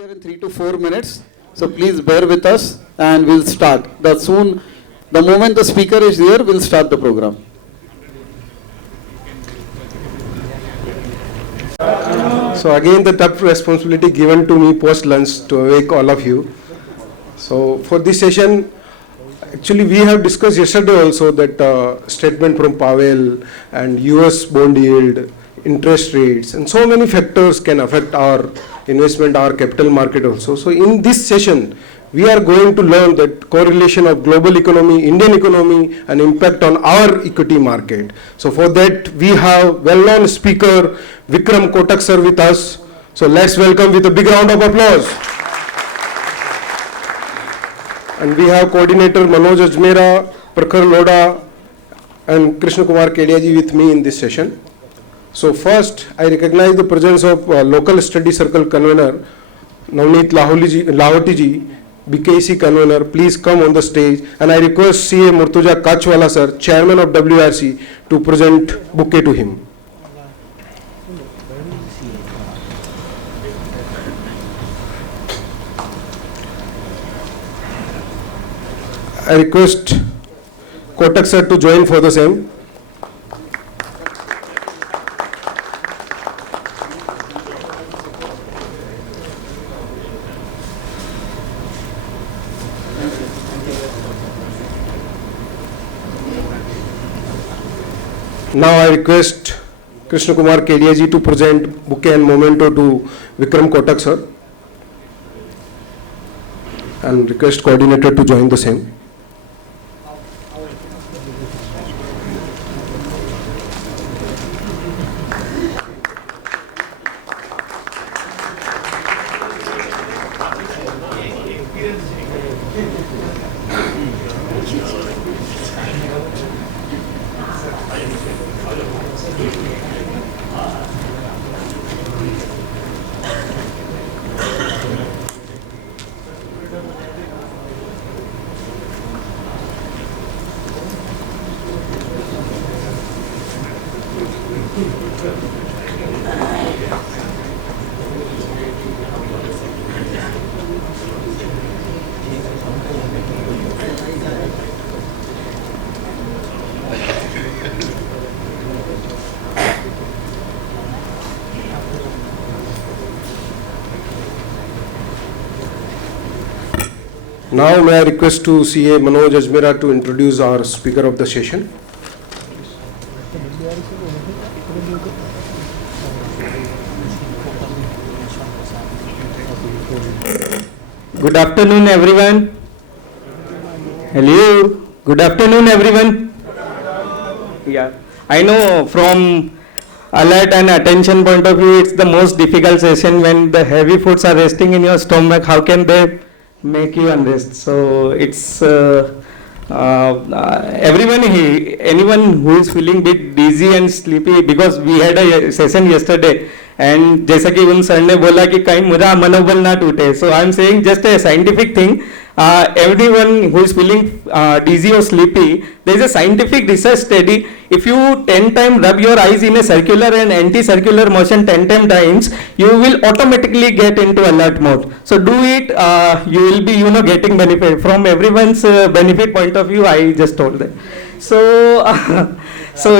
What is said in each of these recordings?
here in 3 to 4 minutes. So please bear with us and we'll start. The moment the speaker is here, we'll start the program. So again, the tough responsibility given to me post-lunch to awake all of you. So for this session, actually we have discussed yesterday also that statement from Powell and US bond yield, interest rates, and so many factors can affect our investment, our capital market also. So in this session, we are going to learn that correlation of global economy, Indian economy, and impact on our equity market. So for that, we have well-known speaker Vikram Kotak sir with us. So let's welcome with a big round of applause. And we have coordinator Manoj Ajmera, Prakhar Loda, and Krishna Kumar Kedia with me in this session. So first, I recognize the presence of local study circle convener Navneet Lahoti ji, BKC convener. Please come on the stage, and I request CA Murtuja Kachwala sir, chairman of WRC, to present bouquet to him. I request Kotak sir to join for the same. Now I request Krishna Kumar Kedia ji to present bouquet and memento to Vikram Kotak sir, and request coordinator to join the same. Now may I request to CA Manoj Ajmera to introduce our speaker of the session. Good afternoon everyone. Hello. Good afternoon everyone. Yeah, I know from alert and attention point of view, it's the most difficult session when the heavy foods are resting in your stomach. How can they make you unrest? So it's everyone here, anyone who is feeling bit dizzy and sleepy, because we had a session yesterday and जैसा कि उन sir ने बोला कि कहीं मेरा मनोबल ना टूटे, so I'm saying just a scientific thing. Everyone who is feeling dizzy or sleepy, there is a scientific research study. If you 10 times rub your eyes in a circular and anti-circular motion 10 times, you will automatically get into alert mode. So do it. You will be, getting benefit from everyone's benefit point of view. I just told them. So, so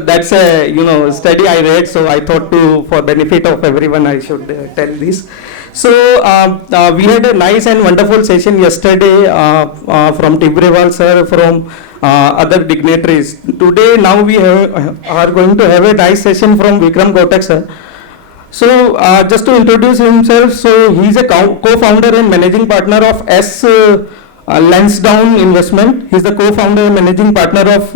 that's a study I read. So I thought for benefit of everyone, I should tell this. So we had a nice and wonderful session yesterday from Tibrewal sir, from other dignitaries. Today, now we are going to have a nice session from Vikram Kotak sir. So just to introduce himself, so he is a co-founder and managing partner of Lansdowne Investment. He is the co-founder and managing partner of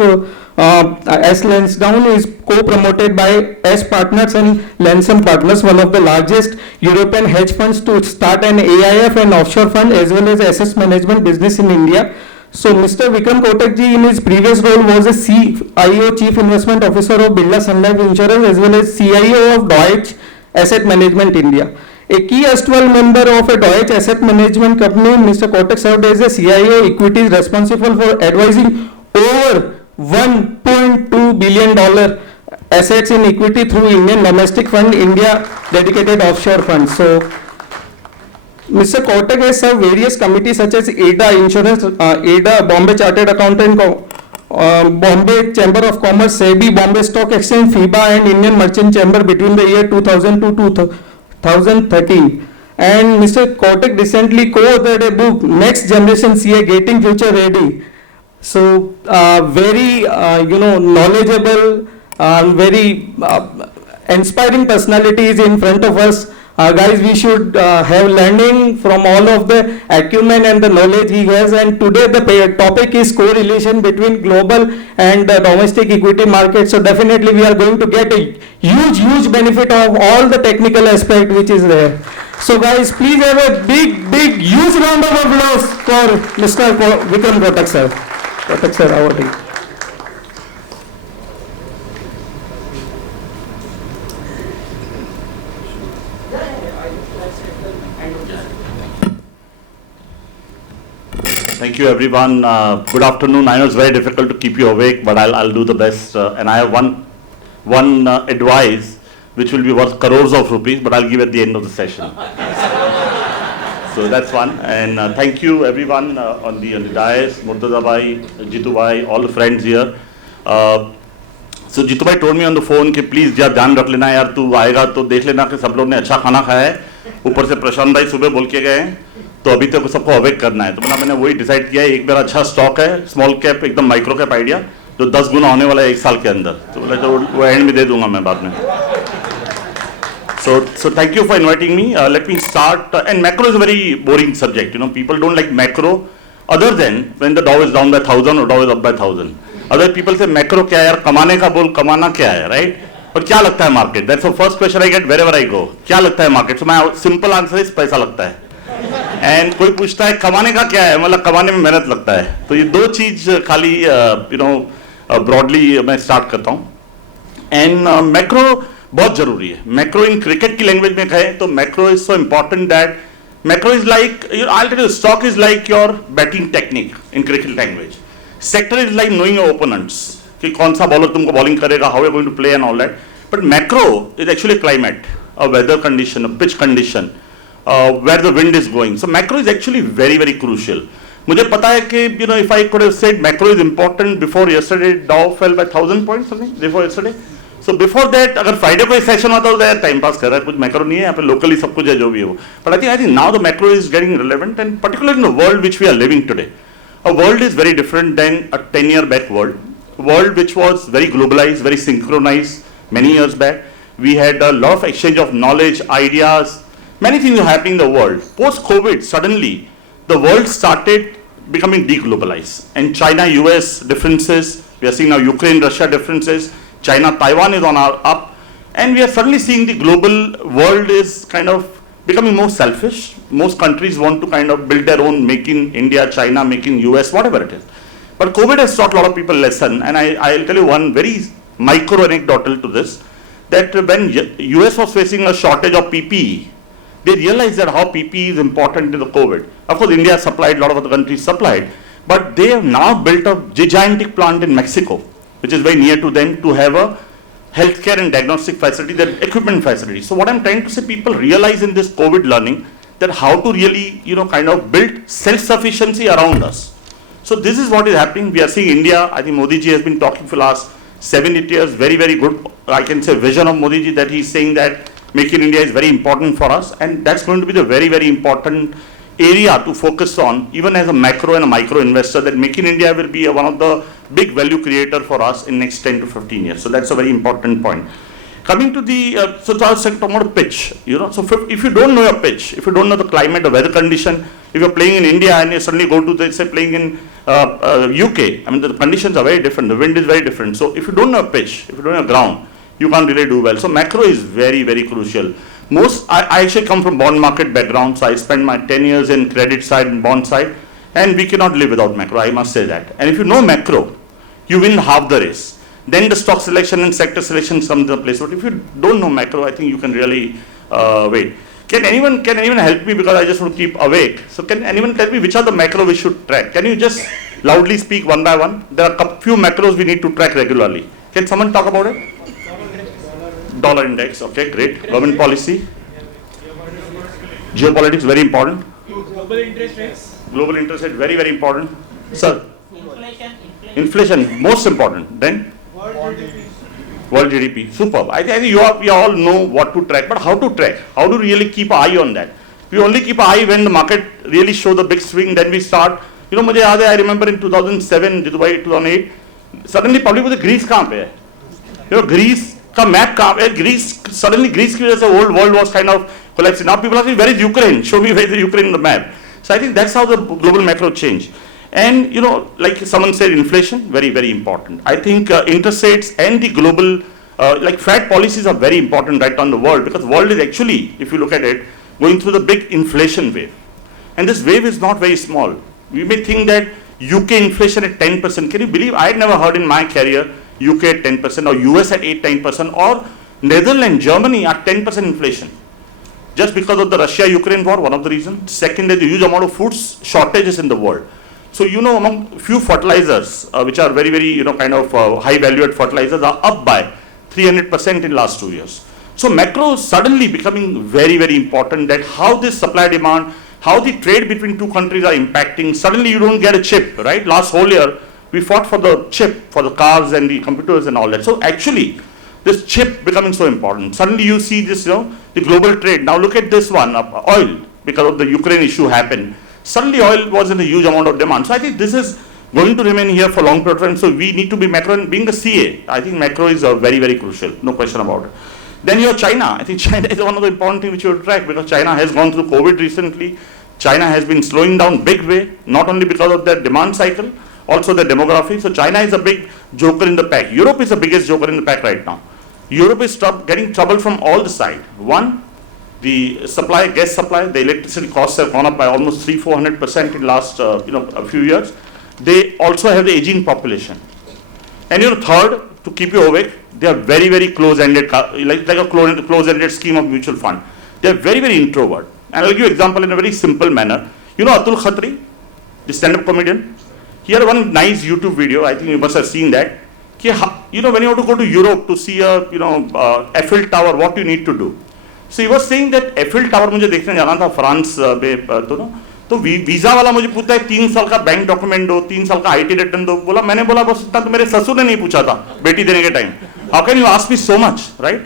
Lansdowne is co-promoted by S Partners and Lansdowne Partners, one of the largest European hedge funds to start an AIF and offshore fund as well as asset management business in India. So Mr. Vikram Kotak ji in his previous role was a CIO, Chief Investment Officer of Birla Sun Life Insurance, as well as CIO of Deutsche Asset Management India. A key erstwhile member of a Deutsche Asset Management company, Mr. Kotak served as a CIO equities responsible for advising over $1.2 billion assets in equity through Indian domestic fund, India dedicated offshore funds. So Mr. Kotak has served various committees such as ADA Insurance, ADA Bombay Chartered Accountant, Bombay Chamber of Commerce, SEBI, Bombay Stock Exchange, FIBA and Indian Merchant Chamber between the year 2000 to 2013. And Mr. Kotak recently co-authored a book, Next Generation CA, Getting Future Ready. So, very, knowledgeable, very inspiring personalities in front of us. Guys, we should have learning from all of the acumen and the knowledge he has. And today the topic is correlation between global and domestic equity market. So definitely we are going to get a huge benefit of all the technical aspect which is there. So guys, please have a big, huge round of applause for Mr. Vikram Kotak sir. Kotak sir, over to you. Thank you everyone. Good afternoon. I know it's very difficult to keep you awake, but I'll do the best. And I have one advice which will be worth crores of rupees, but I'll give at the end of the session. So that's one. And thank you everyone on the dais, Murtaza bhai, Jitu bhai, all the friends here. So Jitu bhai told me on the phone कि please जब ध्यान रख लेना यार, तू आएगा तो देख लेना कि सब लोग ने अच्छा खाना खाया है. ऊपर से प्रशांत भाई सुबह बोल के गए हैं, तो अभी तक सबको अवेक करना है. तो मैंने वही डिसाइड किया है. एक मेरा अच्छा स्टॉक है, स्मॉल कैप एकदम माइक्रो कैप आइडिया, जो 10 गुना होने वाला है 1 साल के अंदर. तो बोला तो वो एंड में दे दूंगा मैं बाद में. So thank you for inviting me. Let me start. And macro is a very boring subject. You know, people don't like macro, other than when the Dow is down by 1,000 or Dow is up by 1,000. Other people say macro क्या है यार, कमाने का बोल, कमाना क्या है, right? पर क्या लगता है market? That's the first question I get wherever I go. क्या लगता है market? So my simple answer is पैसा लगता है. And कोई पूछता है कमाने का क्या है, मतलब कमाने में मेहनत लगता है. तो ये दो चीज खाली broadly मैं start करता हूँ. And macro बहुत जरूरी है. मैक्रो इन क्रिकेट की लैंग्वेज में कहें तो macro is so important that macro is like, I tell you, stock is like your batting technique in cricket language. Sector is like knowing your opponents, कि कौन सा बॉलर तुमको bowling करेगा, how you going to play and all that. But macro is actually climate, a weather condition, a pitch condition, where the wind is going. So macro is actually very crucial. मुझे पता है कि if I could have said macro is important before yesterday, Dow fell by 1000 points something before yesterday. So before that, अगर Friday को session होता है तो time pass कर रहा है, कुछ मैक्रो नहीं है यहाँ पे, लोकली सब कुछ है जो भी है वो. But I think now the macro is getting relevant, and particularly in the world which we are living today. A world is very different than a 10-year back world. A world which was very globalized, very synchronized many years back. We had a lot of exchange of knowledge, ideas, many things were happening in the world. Post-COVID, suddenly the world started becoming deglobalized, and China-US differences, we are seeing now Ukraine-Russia differences. China, Taiwan is on our up, and we are suddenly seeing the global world is kind of becoming more selfish. Most countries want to kind of build their own, make in India, China, make in US, whatever it is. But COVID has taught a lot of people lesson, and I'll tell you one very micro anecdotal to this, that when US was facing a shortage of PPE, they realized that how PPE is important in the COVID. Of course, India supplied, a lot of other countries supplied, but they have now built a gigantic plant in Mexico, which is very near to them, to have a healthcare and diagnostic facility, that equipment facility. So what I'm trying to say, people realize in this COVID learning that how to really, kind of build self-sufficiency around us. So this is what is happening. We are seeing India, I think Modi ji has been talking for the last 7-8 years, very good, I can say, vision of Modi ji, that he's saying that Make in India is very important for us, and that's going to be the very important area to focus on, even as a macro and a micro investor, that Make in India will be one of the big value creator for us in next 10 to 15 years. So that's a very important point. Coming to the, so I was talking about pitch, so if you don't know your pitch, if you don't know the climate, the weather condition, if you're playing in India and you suddenly go to, say, playing in UK, I mean, the conditions are very different, the wind is very different. So if you don't know your pitch, if you don't know your ground, you can't really do well. So macro is very crucial. I actually come from bond market background, so I spent my 10 years in credit side and bond side, and we cannot live without macro, I must say that. And if you know macro, you win half the race. Then the stock selection and sector selection comes into place. But if you don't know macro, I think you can really wait. Can anyone help me, because I just want to keep awake? So can anyone tell me which are the macro we should track? Can you just loudly speak one by one? There are a few macros we need to track regularly. Can someone talk about it? Dollar index, okay, great. Government policy. Geopolitics, very important. Global interest rates. Global interest rate, very, very important. Sir, Inflation. inflation, most important. Then World GDP. world GDP, superb. I think we all know what to track, but how to track? How to really keep an eye on that? We only keep an eye when the market really show the big swing, then we start. You know, मुझे याद है, I remember in 2007, Dubai 2008, suddenly public was Greece कहाँ पे है? You know, Greece का map कहाँ पे है? Greece, suddenly Greece की वजह से whole world was kind of collapsing. Now people are saying, where is Ukraine? Show me where is Ukraine in the map. So I think that's how the global macro changed. And you know, like someone said, inflation, very, very important. I think interest rates and the global, like Fed policies are very important right now in the world, because the world is actually, if you look at it, going through the big inflation wave. And this wave is not very small. We may think that UK inflation at 10%. Can you believe? I had never heard in my career UK at 10% or US at 8-9% or Netherlands, Germany at 10% inflation. Just because of the Russia-Ukraine war, one of the reasons. Second, there's a huge amount of food shortages in the world. So, you know, among few fertilizers, which are very, very, you know, kind of high valued fertilizers, are up by 300% in last 2 years. So macro is suddenly becoming very, very important, that how this supply demand, how the trade between two countries are impacting. Suddenly you don't get a chip, right? Last whole year, we fought for the chip, for the cars and the computers and all that. So actually, this chip becoming so important. Suddenly you see this, you know, the global trade. Now look at this one, oil, because of the Ukraine issue happened. Suddenly oil was in a huge amount of demand. So I think this is going to remain here for long period of time. So we need to be macro, and being the CA, I think macro is very, very crucial, no question about it. Then you have China. I think China is one of the important things which you have to track, because China has gone through COVID recently. China has been slowing down big way, not only because of their demand cycle, also the demography. So China is a big joker in the pack. Europe is the biggest joker in the pack right now. Europe is getting trouble from all the sides. One, the supply, gas supply, the electricity costs have gone up by almost 300-400% in last a few years. They also have the aging population. And you know, third, to keep you awake, they are very, very close-ended, like a close-ended scheme of mutual fund. They are very, very introvert. And I'll give you an example in a very simple manner. You know Atul Khatri, the stand-up comedian? He had one nice YouTube video, I think you must have seen that. You know, when you want to go to Europe to see a, Eiffel Tower, what you need to do. So he was saying that Eiffel Tower मुझे देखने जाना था France में तो visa वाला मुझे पूछता है 3 साल का बैंक डॉक्यूमेंट दो, 3 साल का आईटी रिटर्न दो. बोला, मैंने बोला बस इतना तो मेरे ससुर ने नहीं पूछा था बेटी देने के time. How can you ask me so much, right?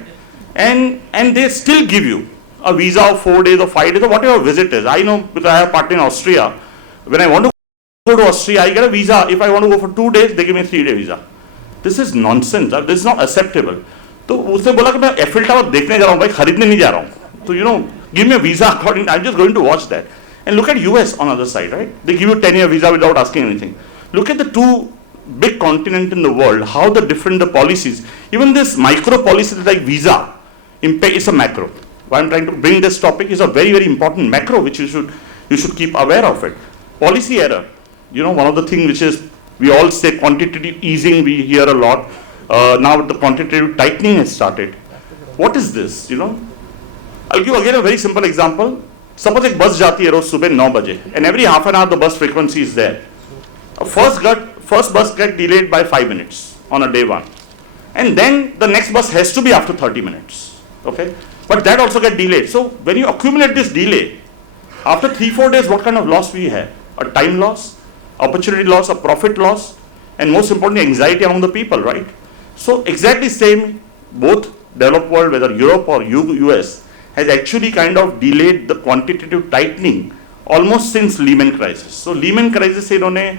And they still give you a visa of 4 days or 5 days or whatever visit is. I know, because I have a partner in Austria. When I want to go to Austria, I get a visa. If I want to go for 2 days, they give me a 3-day visa. This is nonsense. This is not acceptable. तो उसने बोला कि मैं Eiffel tower देखने जा रहा हूँ भाई, खरीदने नहीं जा रहा हूँ. तो give me a visa according. I'm just going to watch that. And look at US on the other side, right? They give you 10-year visa without asking anything. Look at the two big continents in the world, how the different the policies, even this micro policies like visa, impact is a macro. Why I'm trying to bring this topic is a very, very important macro which you should keep aware of it. Policy error. One of the things which is, we all say quantitative easing, we hear a lot. Now the quantitative tightening has started. What is this? I'll give again a very simple example. Suppose एक बस जाती है रोज सुबह 9 बजे, and every half an hour the bus frequency is there. First bus get delayed by 5 minutes on a day one, and then the next bus has to be after 30 minutes. Okay, but that also get delayed. So when you accumulate this delay, after 3-4 days, what kind of loss we have? A time loss, opportunity loss, a profit loss, and most importantly, anxiety among the people, right? So exactly same, both developed world, whether Europe or US, has actually kind of delayed the quantitative tightening almost since Lehman crisis. So Lehman crisis se inhone,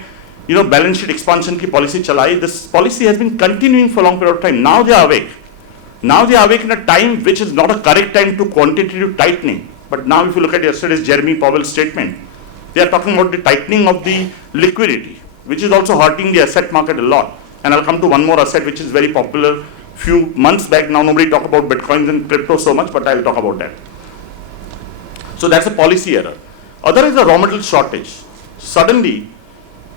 balance sheet expansion ki policy chalai. This policy has been continuing for a long period of time. Now they are awake. Now they are awake in a time which is not a correct time to quantitative tightening. But now if you look at yesterday's Jeremy Powell's statement, they are talking about the tightening of the liquidity, which is also hurting the asset market a lot. And I'll come to one more asset which is very popular. Few months back, now nobody talk about bitcoins and crypto so much, but I'll talk about that. So that's a policy error. Other is the raw material shortage. Suddenly,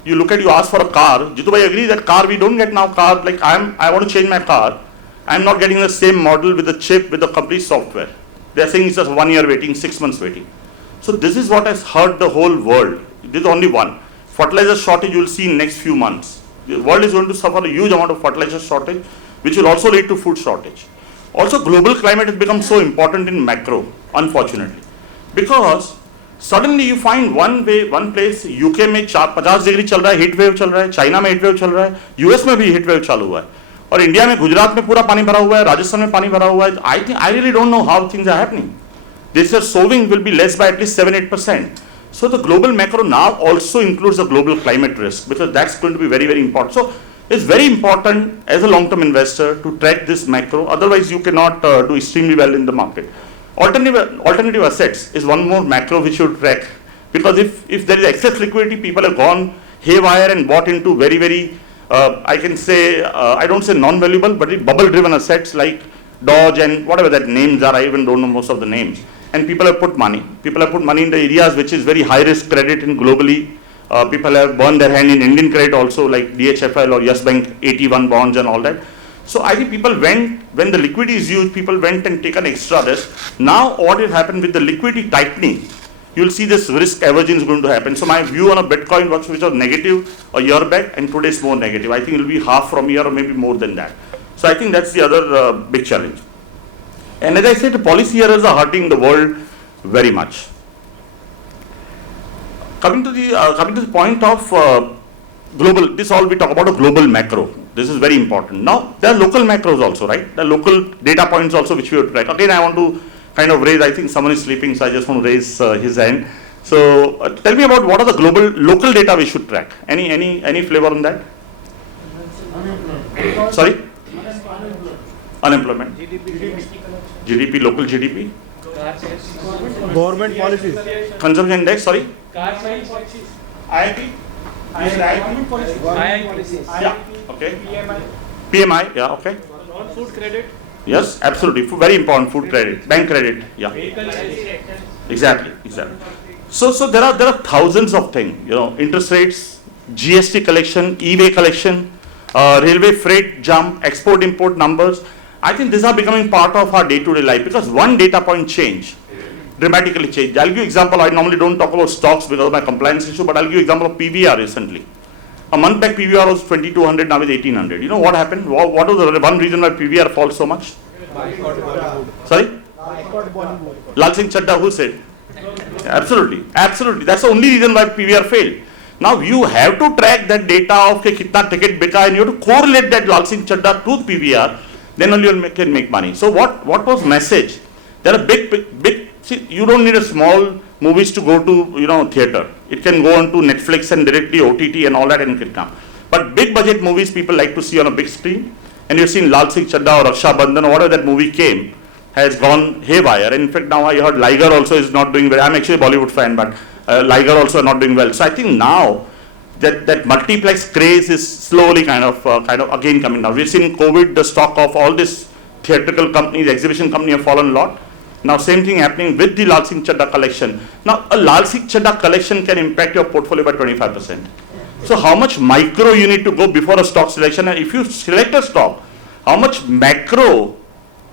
you ask for a car. Jitu bhai agree that car we don't get now. Car, like I want to change my car. I'm not getting the same model with the chip, with the complete software. They are saying it's just 1 year waiting, 6 months waiting. So this is what has hurt the whole world. This is only one. Fertilizer shortage you will see in next few months. The world is going to suffer a huge amount of fertilizer shortage, which will also lead to food shortage. Also, global climate has become so important in macro, unfortunately. Because suddenly you find one place UK में 50 degree चल रहा है, heat wave चल रहा है, China में heat wave चल रहा है, यूएस में भी हीट वेव चालू हुआ है, और इंडिया में गुजरात में पूरा पानी भरा हुआ है, राजस्थान में पानी भरा हुआ है. I really don't know how things are happening. This year sowing will be less by at least 7-8%. So the global macro now also includes the global climate risk, because that's going to be very, very important. So it's very important as a long-term investor to track this macro. Otherwise, you cannot do extremely well in the market. Alternative assets is one more macro which you track, because if there is excess liquidity, people have gone haywire and bought into very, very, I can say, I don't say non-valuable, but bubble-driven assets like Dodge and whatever that names are. I even don't know most of the names. And people have put money. People have put money in the areas which is very high-risk credit in globally. People have burned their hand in Indian credit also, like DHFL or Yes Bank 81 bonds and all that. So I think people went, when the liquidity is huge, people went and taken extra risk. Now what will happen with the liquidity tightening, you'll see this risk aversion is going to happen. So my view on a Bitcoin which was negative a year back, and today is more negative. I think it will be half from here or maybe more than that. So I think that's the other big challenge. And as I said, the policy errors are hurting the world very much. Coming to the point of global, this all we talk about a global macro. This is very important. Now, there are local macros also, right? There are local data points also which we have to track. Again, I want to kind of raise, I think someone is sleeping, so I just want to raise his hand. So, tell me about what are the local data we should track. Any flavor on that? Sorry? Unemployment. GDP, local GDP. Government policies. Consumption index, sorry. Car sales policies. IIP. Government policies. Yeah, okay. PMI. PMI, yeah, okay. Non-food credit. Yes, absolutely. Very important. Food credit, bank credit, yeah. Vehicle sales. Exactly. So there are thousands of things. Interest rates, GST collection, e-way collection, railway freight jump, export import numbers. I think these are becoming part of our day-to-day life, because one data point change dramatically change. I'll give you example. I normally don't talk about stocks because of my compliance issue, but I'll give you example of PVR recently. A month back PVR was 2200, now it's 1800. You know what happened? What was the one reason why PVR falls so much? Sorry? Lal Singh Chadda, who said? Absolutely. That's the only reason why PVR failed. Now you have to track that data of kitna ticket bika, and you have to correlate that Lal Singh Chadda to PVR. Then only you can make money. So what was message? There are big. See, you don't need a small movies to go to theater. It can go on to Netflix and directly OTT and all that, and it can come. But big budget movies people like to see on a big screen. And you've seen Lal Singh Chadda or Raksha Bandhan or whatever that movie came has gone haywire. And in fact, now I heard Liger also is not doing well. I'm actually a Bollywood fan, but Liger also not doing well. So I think now that multiplex craze is slowly kind of again coming down. We've seen COVID, the stock of all these theatrical companies, exhibition companies have fallen a lot. Now same thing happening with the Lal Singh Chadda collection. Now a Lal Singh Chadda collection can impact your portfolio by 25%. So how much micro you need to go before a stock selection, and if you select a stock, how much macro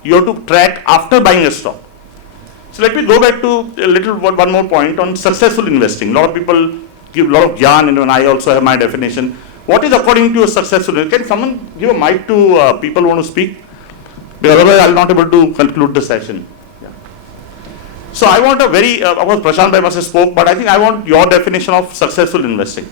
you have to track after buying a stock. So let me go back to one more point on successful investing. A lot of people give a lot of gyan, and I also have my definition. What is according to a successful investor? Can someone give a mic to people who want to speak? Because otherwise I will not able to conclude the session. So I want of course Prashant Bhai must have spoke, but I think I want your definition of successful investing.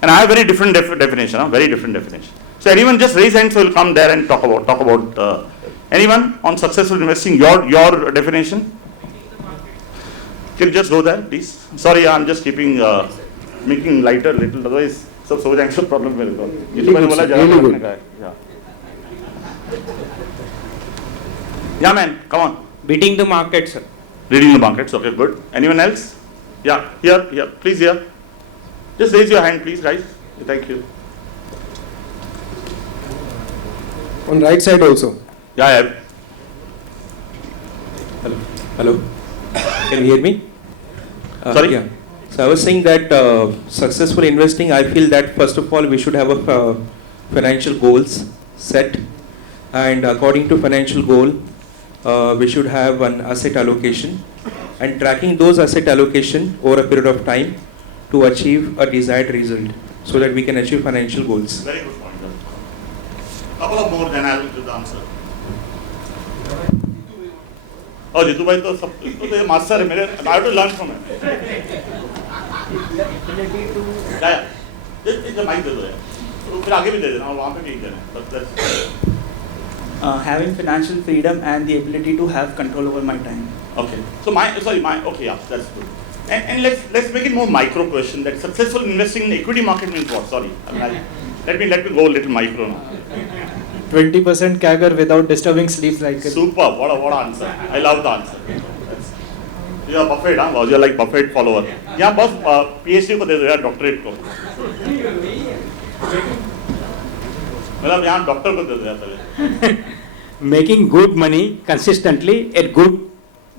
And I have very different definition, very different definition. So anyone just raise hands, so we'll come there and talk about anyone on successful investing, your definition? Can you just go there, please? Sorry, I'm just keeping, making lighter a little, otherwise सब सो जाएंगे सब problem मेरे को ये तो मैंने बोला ज़्यादा करने का है yeah man come on Beating the market, sir. reading the markets okay good anyone else yeah here please here just raise your hand please guys thank you On right side also. yeah Hello. Can you hear me? Sorry? Yeah. So I was saying that successful investing, I feel that first of all we should have a financial goals set, and according to financial goal, we should have an asset allocation and tracking those asset allocation over a period of time to achieve a desired result, so that we can achieve financial goals. very good point couple of more then I'll give the answer और जीतू भाई तो सब तो ये master है मेरे, I have to learn from him. ये mic दे दो यार, तो फिर आगे भी दे देना, वहाँ पे भी देना. Having financial freedom and the ability to have control over my time. Okay. So okay, yeah, that's good. And let's make it more micro question. That successful investing in equity market means what? Sorry, let me go a little micro now. 20% CAGR without disturbing sleep cycle. Super. What a answer. I love the answer. You are Buffett, huh? Well, you are like Buffett follower. Yeah, boss. PhD को दे दो यार, doctorate को. मतलब यहाँ doctor को दे दो यार पहले. Making good money consistently at good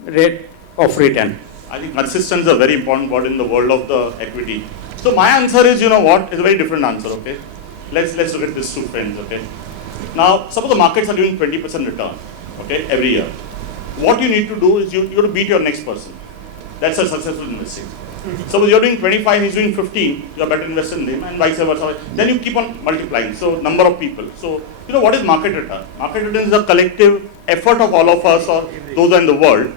rate of return. I think consistency is a very important word in the world of the equity. So my answer is, you know what, it's a very different answer, okay? Let's look at this two friends, okay? Now, suppose the markets are giving 20% return, okay, every year. What you need to do is you have to beat your next person. That's a successful investing. Suppose you're doing 25, he's doing 15, you're better invested in him, and vice versa. Then you keep on multiplying. So number of people. So you know what is market return? Market return is the collective effort of all of us or those who are in the world.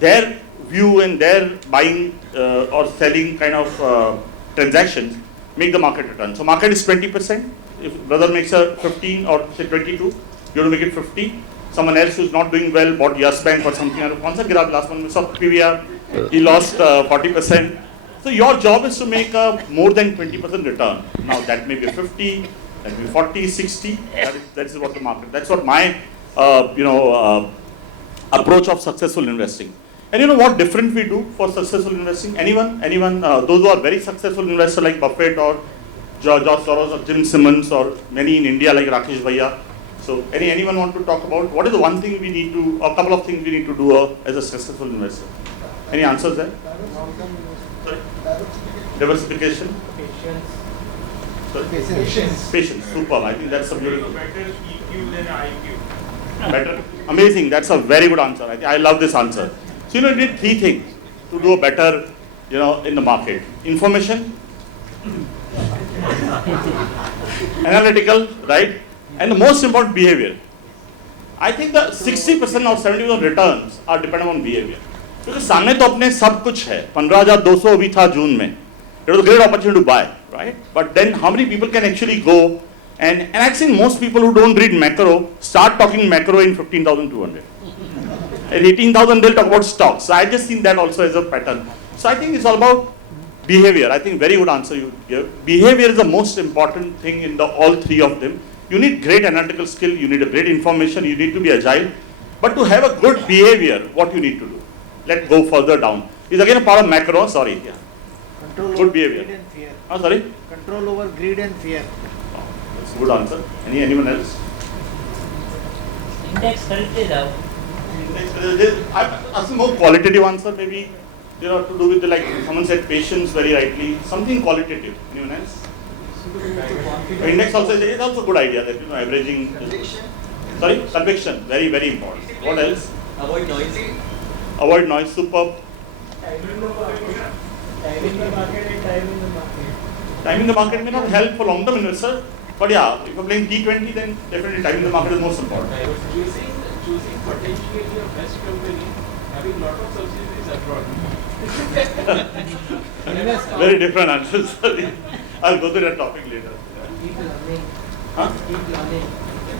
Their view and their buying or selling kind of transactions make the market return. So market is 20%. If brother makes a 15 or say 22, you have to make it 50. Someone else who's not doing well bought Yes Bank or something. Last one we saw PVR, he lost 40%. So your job is to make a more than 20% return. Now that may be 50, that may be 40, 60. That is what the market. That's what my approach of successful investing. And you know what different we do for successful investing? Anyone? Those who are very successful investors like Buffett or George Soros or Jim Simmons or many in India like Rakesh Bhaiya. So anyone want to talk about what is the one thing we need to, or a couple of things we need to do as a successful investor? Any answers there? Sorry? Diversification? Patience. Super. I think that's a beautiful. Better EQ than IQ. Better. Amazing. That's a very good answer. I love this answer. So you need three things to do a better, in the market. Information, analytical, right? And the most important, behavior. I think the 60% or 70% returns are dependent on behavior. क्योंकि सामने तो अपने सब कुछ है, 15,200 अभी था जून में. It was a great opportunity to buy, right? But then how many people can actually go and I've seen most people who don't read macro start talking macro in 15,200. At 18,000 they'll talk about stocks. So I just seen that also as a pattern. So I think it's all about behavior. I think very good answer you give. Behavior is the most important thing in all three of them. You need great analytical skill, you need a great information, you need to be agile. But to have a good behavior, what you need to do? Let's go further down. It's again a part of macro, sorry. Yeah. Control Good over behavior. greed and fear. Oh, sorry? Control over greed and fear. That's a good answer. Anyone else? Index करते जाओ. I'm asking more qualitative answer, maybe, to do with the, like someone said patience very rightly, something qualitative. Anyone else? Index also is also a good idea that, averaging. Conviction. Sorry? Conviction. Very, very important. What else? Avoid noise. Avoid noise. Superb. Timing the market. Timing the market and timing the market. Timing the market may not help for long-term investor, but yeah, if you're playing T20, then definitely timing the market is most important. Choosing potentially your best company, having lot of subsidiaries abroad. Very different answers. Sorry. I'll go to that topic later. Keep learning. Huh? Keep learning.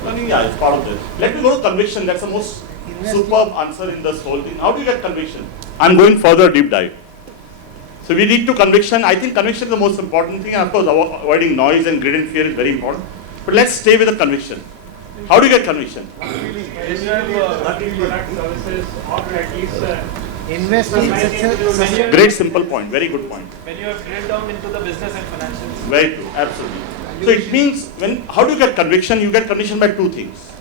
Learning, yeah, it's part of this. Let me go to conviction. That's the most superb answer in this whole thing. How do you get conviction? I'm going further deep dive. So we need to conviction. I think conviction is the most important thing, and of course, avoiding noise and greed and fear is very important. But let's stay with the conviction. How do you get conviction? When you have product services or at least Invest in success. Great simple point. Very good point. when you have drilled down into the business and financials. Very true. Absolutely. So it means how do you get conviction? You get conviction by two things.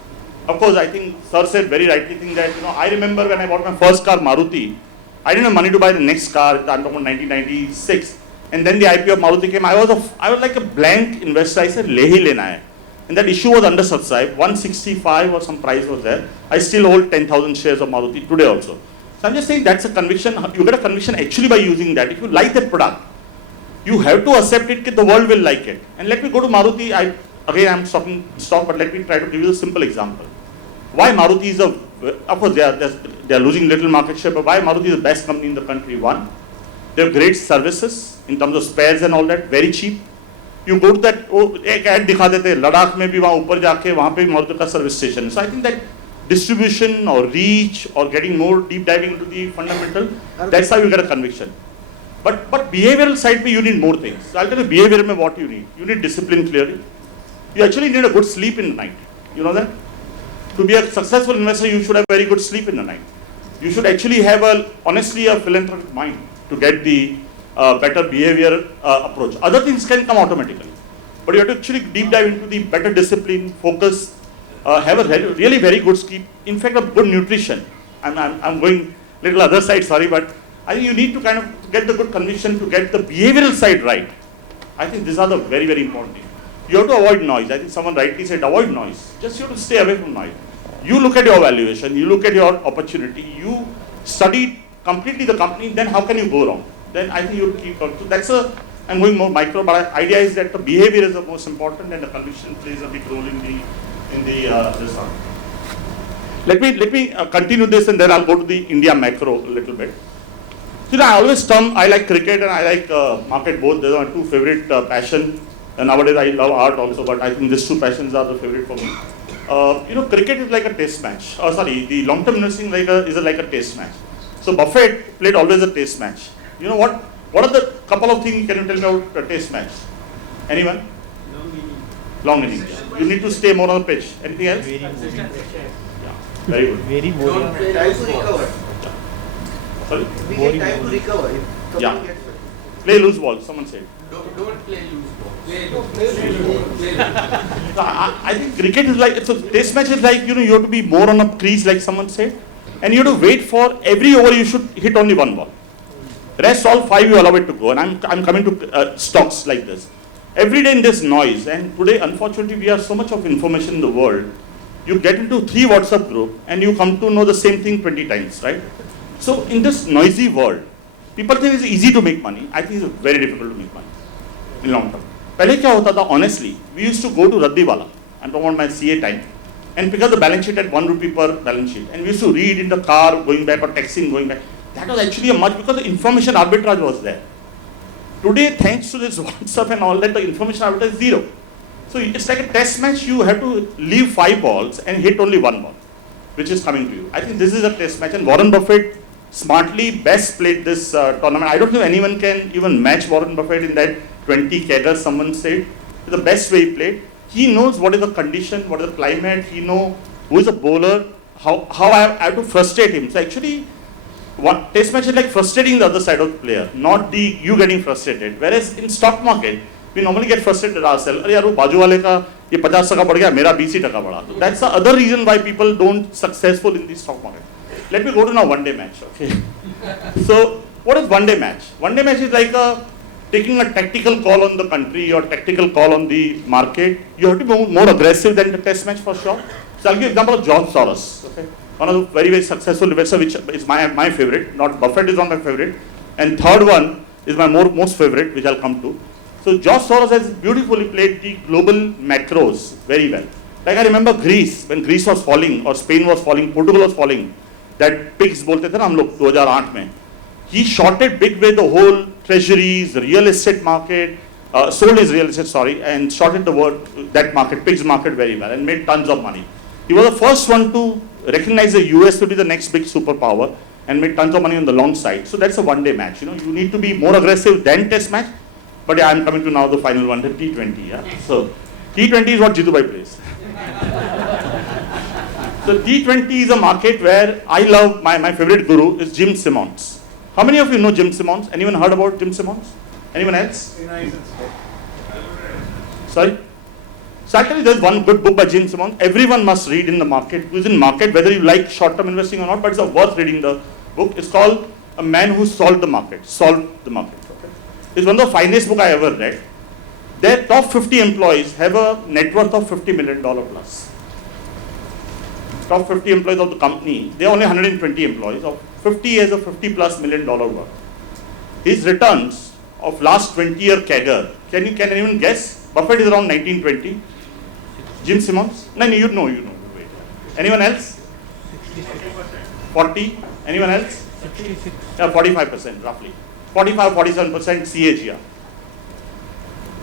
Of course, I think Sir said very rightly thing that I remember when I bought my first car, Maruti. I didn't have money to buy the next car. I'm talking about 1996. And then the IPO of Maruti came. I was like a blank investor. I said, "Le hi lena hai." And that issue was undersubscribed. 165 or some price was there. I still hold 10,000 shares of Maruti today also. So I'm just saying that's a conviction. You get a conviction actually by using that. If you like that product, you have to accept it that the world will like it. And let me go to Maruti. I'm talking stock, but let me try to give you a simple example. Why Maruti is of course there's they are losing little market share. But why Maruti is the best company in the country? One, they have great services in terms of spares and all that, very cheap. You go to that, एक ad दिखा देते हैं लद्दाख में भी वहाँ ऊपर जाके वहाँ पे मारुति का service station. So I think that distribution or reach or getting more deep diving into the fundamental, that's how you get a conviction. But behavioral side you need more things. So I'll tell you behavior में what you need. You need discipline clearly. You actually need a good sleep in the night. You know that? To be a successful investor, you should have very good sleep in the night. You should actually have honestly a philanthropic mind to get the better behavior approach. Other things can come automatically. But you have to actually deep dive into the better discipline, focus, have a really very good sleep. In fact, a good nutrition. I'm going little other side, sorry, but I think you need to kind of get the good conviction to get the behavioral side right. I think these are the very, very important things. You have to avoid noise. I think someone rightly said avoid noise. Just you have to stay away from noise. You look at your valuation, you look at your opportunity, you study completely the company, then how can you go wrong? Then I think you will keep on. So I'm going more micro, but the idea is that the behavior is the most important and the conviction plays a big role in this one. Let me continue this and then I'll go to the India macro a little bit. So I always I like cricket and I like market both. Those are my two favorite passion. And nowadays I love art also, but I think these two passions are the favorite for me. Cricket is like a test match. The long-term investing is like a test match. So Buffett played always a test match. You know what? What are the couple of things can you tell me about a test match? Anyone? Long innings. You need to stay more on the pitch. Anything else? Yeah. Very good. Very boring. Don't play time to recover. Sorry? We get time to recover. If company Yeah. gets hurt. Play loose ball. Someone said. Don't play loose ball. I think cricket is like, so test match is like, you have to be more on a crease like someone said. And you have to wait for every over you should hit only one ball. Rest all five you allow it to go. And I'm coming to stocks like this. Every day in this noise, and today unfortunately we have so much of information in the world. You get into 3 WhatsApp group and you come to know the same thing 20 times, right? So in this noisy world, people think it's easy to make money. I think it's very difficult to make money in long term. पहले क्या होता था, honestly, we used to go to Raddiwala, I'm talking about my CA time, and pick up the balance sheet at 1 rupee per balance sheet. And we used to read in the car going back or taxiing going back. That was actually a much, because the information arbitrage was there. Today, thanks to this WhatsApp and all that, the information arbitrage is zero. So it's like a test match. You have to leave 5 balls and hit only 1 ball, which is coming to you. I think this is a test match, and Warren Buffett smartly best played this tournament. I don't think anyone can even match Warren Buffett in that 20 CAGR, someone said. The best way he played. He knows what is the condition, what is the climate, he knows who is a bowler, how I have to frustrate him. So actually, one test match is like frustrating the other side of the player, not you getting frustrated. Whereas in stock market, we normally get frustrated ourselves. अरे यार वो बाजू वाले का ये 50% बढ़ गया, मेरा 20% बढ़ा. That's the other reason why people don't successful in the stock market. Let me go to now one-day match. Okay. So what is one-day match? One-day match is like taking a tactical call on the country or tactical call on the market. You have to be more aggressive than the test match for sure. So I'll give example of George Soros. Okay. One of the very, very successful investor, which is my favorite. Not Buffett is not my favorite. And third one is my most favorite, which I'll come to. So George Soros has beautifully played the global macros very well. Like I remember Greece, when Greece was falling or Spain was falling, Portugal was falling. That pigs बोलते थे ना हम लोग 2008 में. He shorted big way the whole treasuries, the real estate market, sold his real estate, and shorted that market, pigs market very well and made tons of money. He was the first one to recognize the US to be the next big superpower and made tons of money on the long side. So that's a one-day match. You need to be more aggressive than test match. But yeah, I'm coming to now the final one, the T20. Yeah? So T20 is what Jitubai plays. So T20 is a market where I love, my favorite guru is Jim Simmons. How many of you know Jim Simmons? Anyone heard about Jim Simmons? Anyone else? Sorry? So actually there's one good book by Jim Simmons. Everyone must read in the market, who's in market, whether you like short-term investing or not, but it's worth reading the book. It's called A Man Who Solved the Market. Okay? It's one of the finest book I ever read. Their top 50 employees have a net worth of $50 million plus. Top 50 employees of the company, they are only 120 employees. Of 50 years of $50+ million worth. His returns of last 20-year CAGR, can anyone guess? Buffett is around 1920. Jim Simmons? No, you know. Wait. Anyone else? 40? Anyone else? 66. Yeah, 45% roughly. 45-47% CAGR.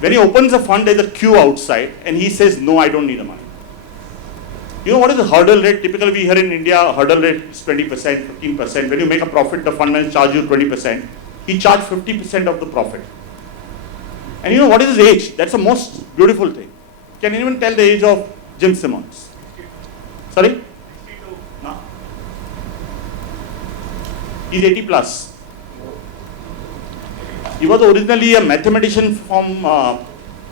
When he opens a fund, there's a queue outside and he says, no, I don't need the money. You know what is the hurdle rate? Typically we hear in India, hurdle rate is 20%, 15%. When you make a profit, the fund manager charge you 20%. He charged 50% of the profit. And you know what is his age? That's the most beautiful thing. Can anyone tell the age of Jim Simmons? Sorry? 62. No. He's 80 plus. He was originally a mathematician from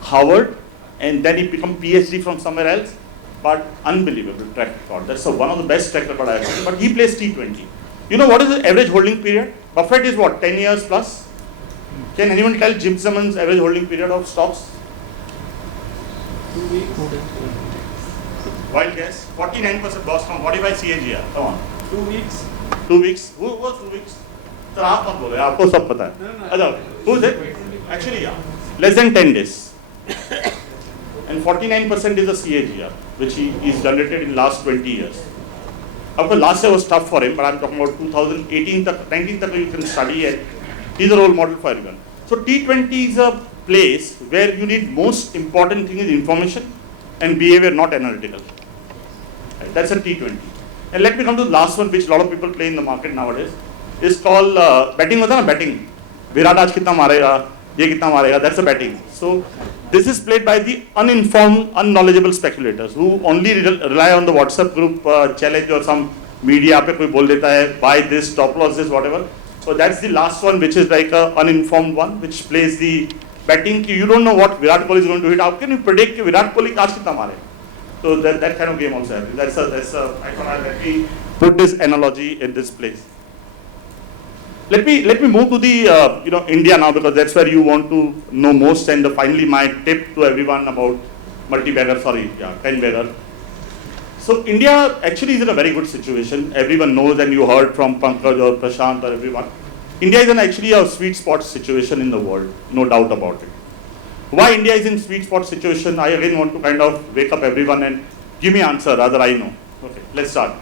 Harvard, and then he became PhD from somewhere else. But unbelievable track record. That's one of the best track record I have seen. But he plays T20. You know what is the average holding period? Buffett is what, 10 years plus? Can anyone tell Jim Simmons' average holding period of stocks? 2 weeks. Wild guess. 49% loss from 45 CAGR. Come on. 2 weeks. 2 weeks. Who was 2 weeks? Sir, आप मत बोलो, आपको सब पता है. अच्छा, who is it? Actually, yeah, less than 10 days. And 49% is a CAGR, which he is generated in last 20 years. Of course, last year was tough for him, but I'm talking about 2018, 19 you can study it. He's a role model for everyone. So T20 is a place where you need most important thing is information and behavior, not analytical. Right? That's a T20. And let me come to the last one, which a lot of people play in the market nowadays. It's called betting. होता है ना betting. Virat आज कितना मारेगा, ये कितना मारेगा. That's a betting. So this is played by the uninformed, unknowledgeable speculators who only rely on the WhatsApp group challenge or some media पे कोई बोल देता है buy this, stop loss this, whatever. So that's the last one, which is like a uninformed one, which plays the betting. You don't know what Virat Kohli is going to hit. How can you predict कि Virat Kohli आज कितना मारे? So that kind of game also happens. That's a. I thought let me put this analogy in this place. Let me move to the India now, because that's where you want to know most. And finally, my tip to everyone about multi-bagger, 10-bagger. So India actually is in a very good situation. Everyone knows, and you heard from Pankaj or Prashant or everyone. India is in actually a sweet spot situation in the world, no doubt about it. Why India is in sweet spot situation? I again want to kind of wake up everyone and give me answer, rather I know. Okay, let's start.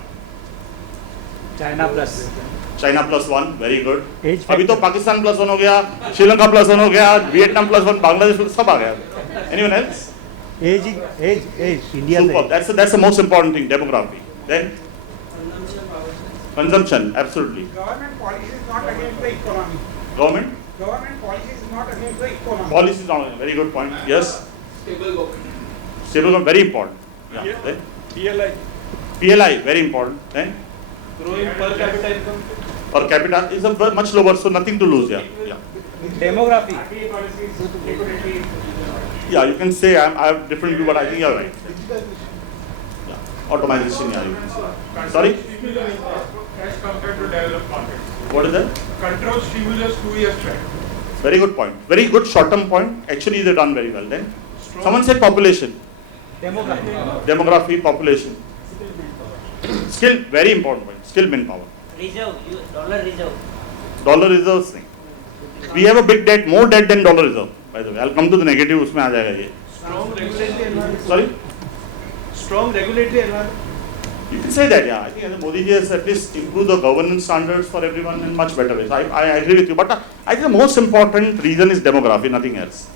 China plus. China +1, very good. Age अभी तो पाकिस्तान +1 हो गया, श्रीलंका +1 हो गया, Vietnam +1, Bangladesh सब आ गया. Anyone else? Age. India. Super. That's the most important thing. Demography. Then consumption. Absolutely. Government policy is not against the economy. Government Policy is not against the economy. policy is not. Very good point. Yes. Stable government. Stable government, very important. Yeah. Then PLI, very important. Then Growing per capita income. per capita is a much lower, so nothing to lose. Yeah. Demography. Yeah, you can say I have different view, but I think you are right. Yeah. Automation. Yeah, you can say. Sorry. As compared to developed markets. What is that? Control stimulus 2 years back. Very good point. Very good short-term point. Actually, they done very well. Then someone said population. Demography, population. Skill, very important point. Skill manpower. Dollar reserves thing. We have a big debt, more debt than dollar reserve. By the way, I'll come to the negative. उसमें आ जाएगा ये. Strong regulatory environment. Sorry. Strong regulatory environment. You can say that, yeah. I think Modi ji has at least improved the governance standards for everyone in much better ways. I agree with you. But I think the most important reason is demography, nothing else.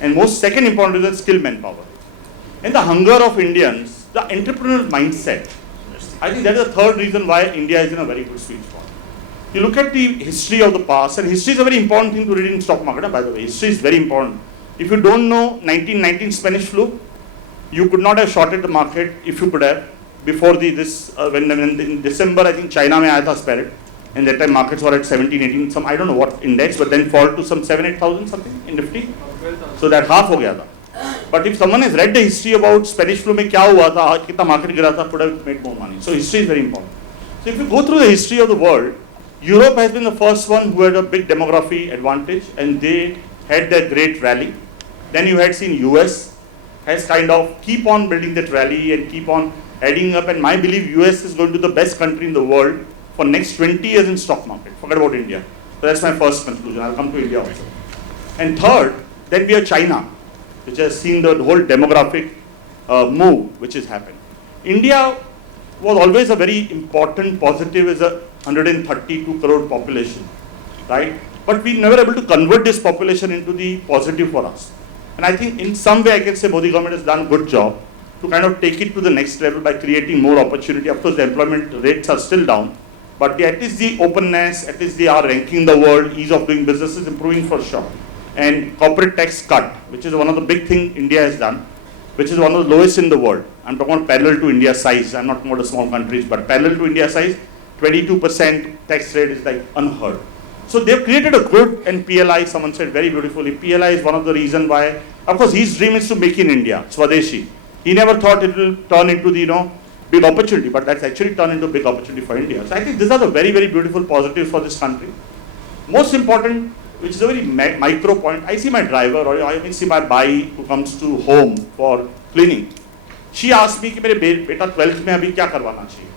And second important reason is skill manpower. And the hunger of Indians, the entrepreneurial mindset. I think that is the third reason why India is in a very good sweet spot. You look at the history of the past, and history is a very important thing to read in stock market, by the way. History is very important. If you don't know 1919 Spanish flu, you could not have shorted the market if you could have. Before when in December, I think China mein aaya tha spirit, and that time markets were at 17, 18, some I don't know what index, but then fall to some 7, 8,000 something in Nifty. So that half ho gaya tha. But if someone has read the history about Spanish flu mein kya hua tha, kitna market gira tha, could have made more money. So history is very important. So if you go through the history of the world, Europe has been the first one who had a big demography advantage, and they had their great rally. Then you had seen US has kind of keep on building that rally and keep on adding up, and my belief US is going to be the best country in the world for next 20 years in stock market. Forget about India. So that's my first conclusion. I'll come to India also. And third, then we have China, which has seen the whole demographic move which has happened. India, was always a very important positive is a 132 crore population, right? But we never able to convert this population into the positive for us. And I think in some way I can say Modi government has done a good job to kind of take it to the next level by creating more opportunity. Of course, the employment rates are still down, but at least the openness, at least they are ranking the world, ease of doing business is improving for sure. And corporate tax cut, which is one of the big things India has done, which is one of the lowest in the world. I'm talking about parallel to India's size. I'm not talking about the small countries, but parallel to India's size, 22% tax rate is like unheard. So they've created a good, and PLI, someone said very beautifully, PLI is one of the reasons why, of course his dream is to make in India, Swadeshi. He never thought it will turn into the, big opportunity, but that's actually turned into a big opportunity for India. So I think these are the very, very beautiful positives for this country. Most important, which is a very micro point, I see my driver, or I may see my bai who comes to home for cleaning. She asked me, "Mere beta 12th mein abhi kya karwana chahiye?"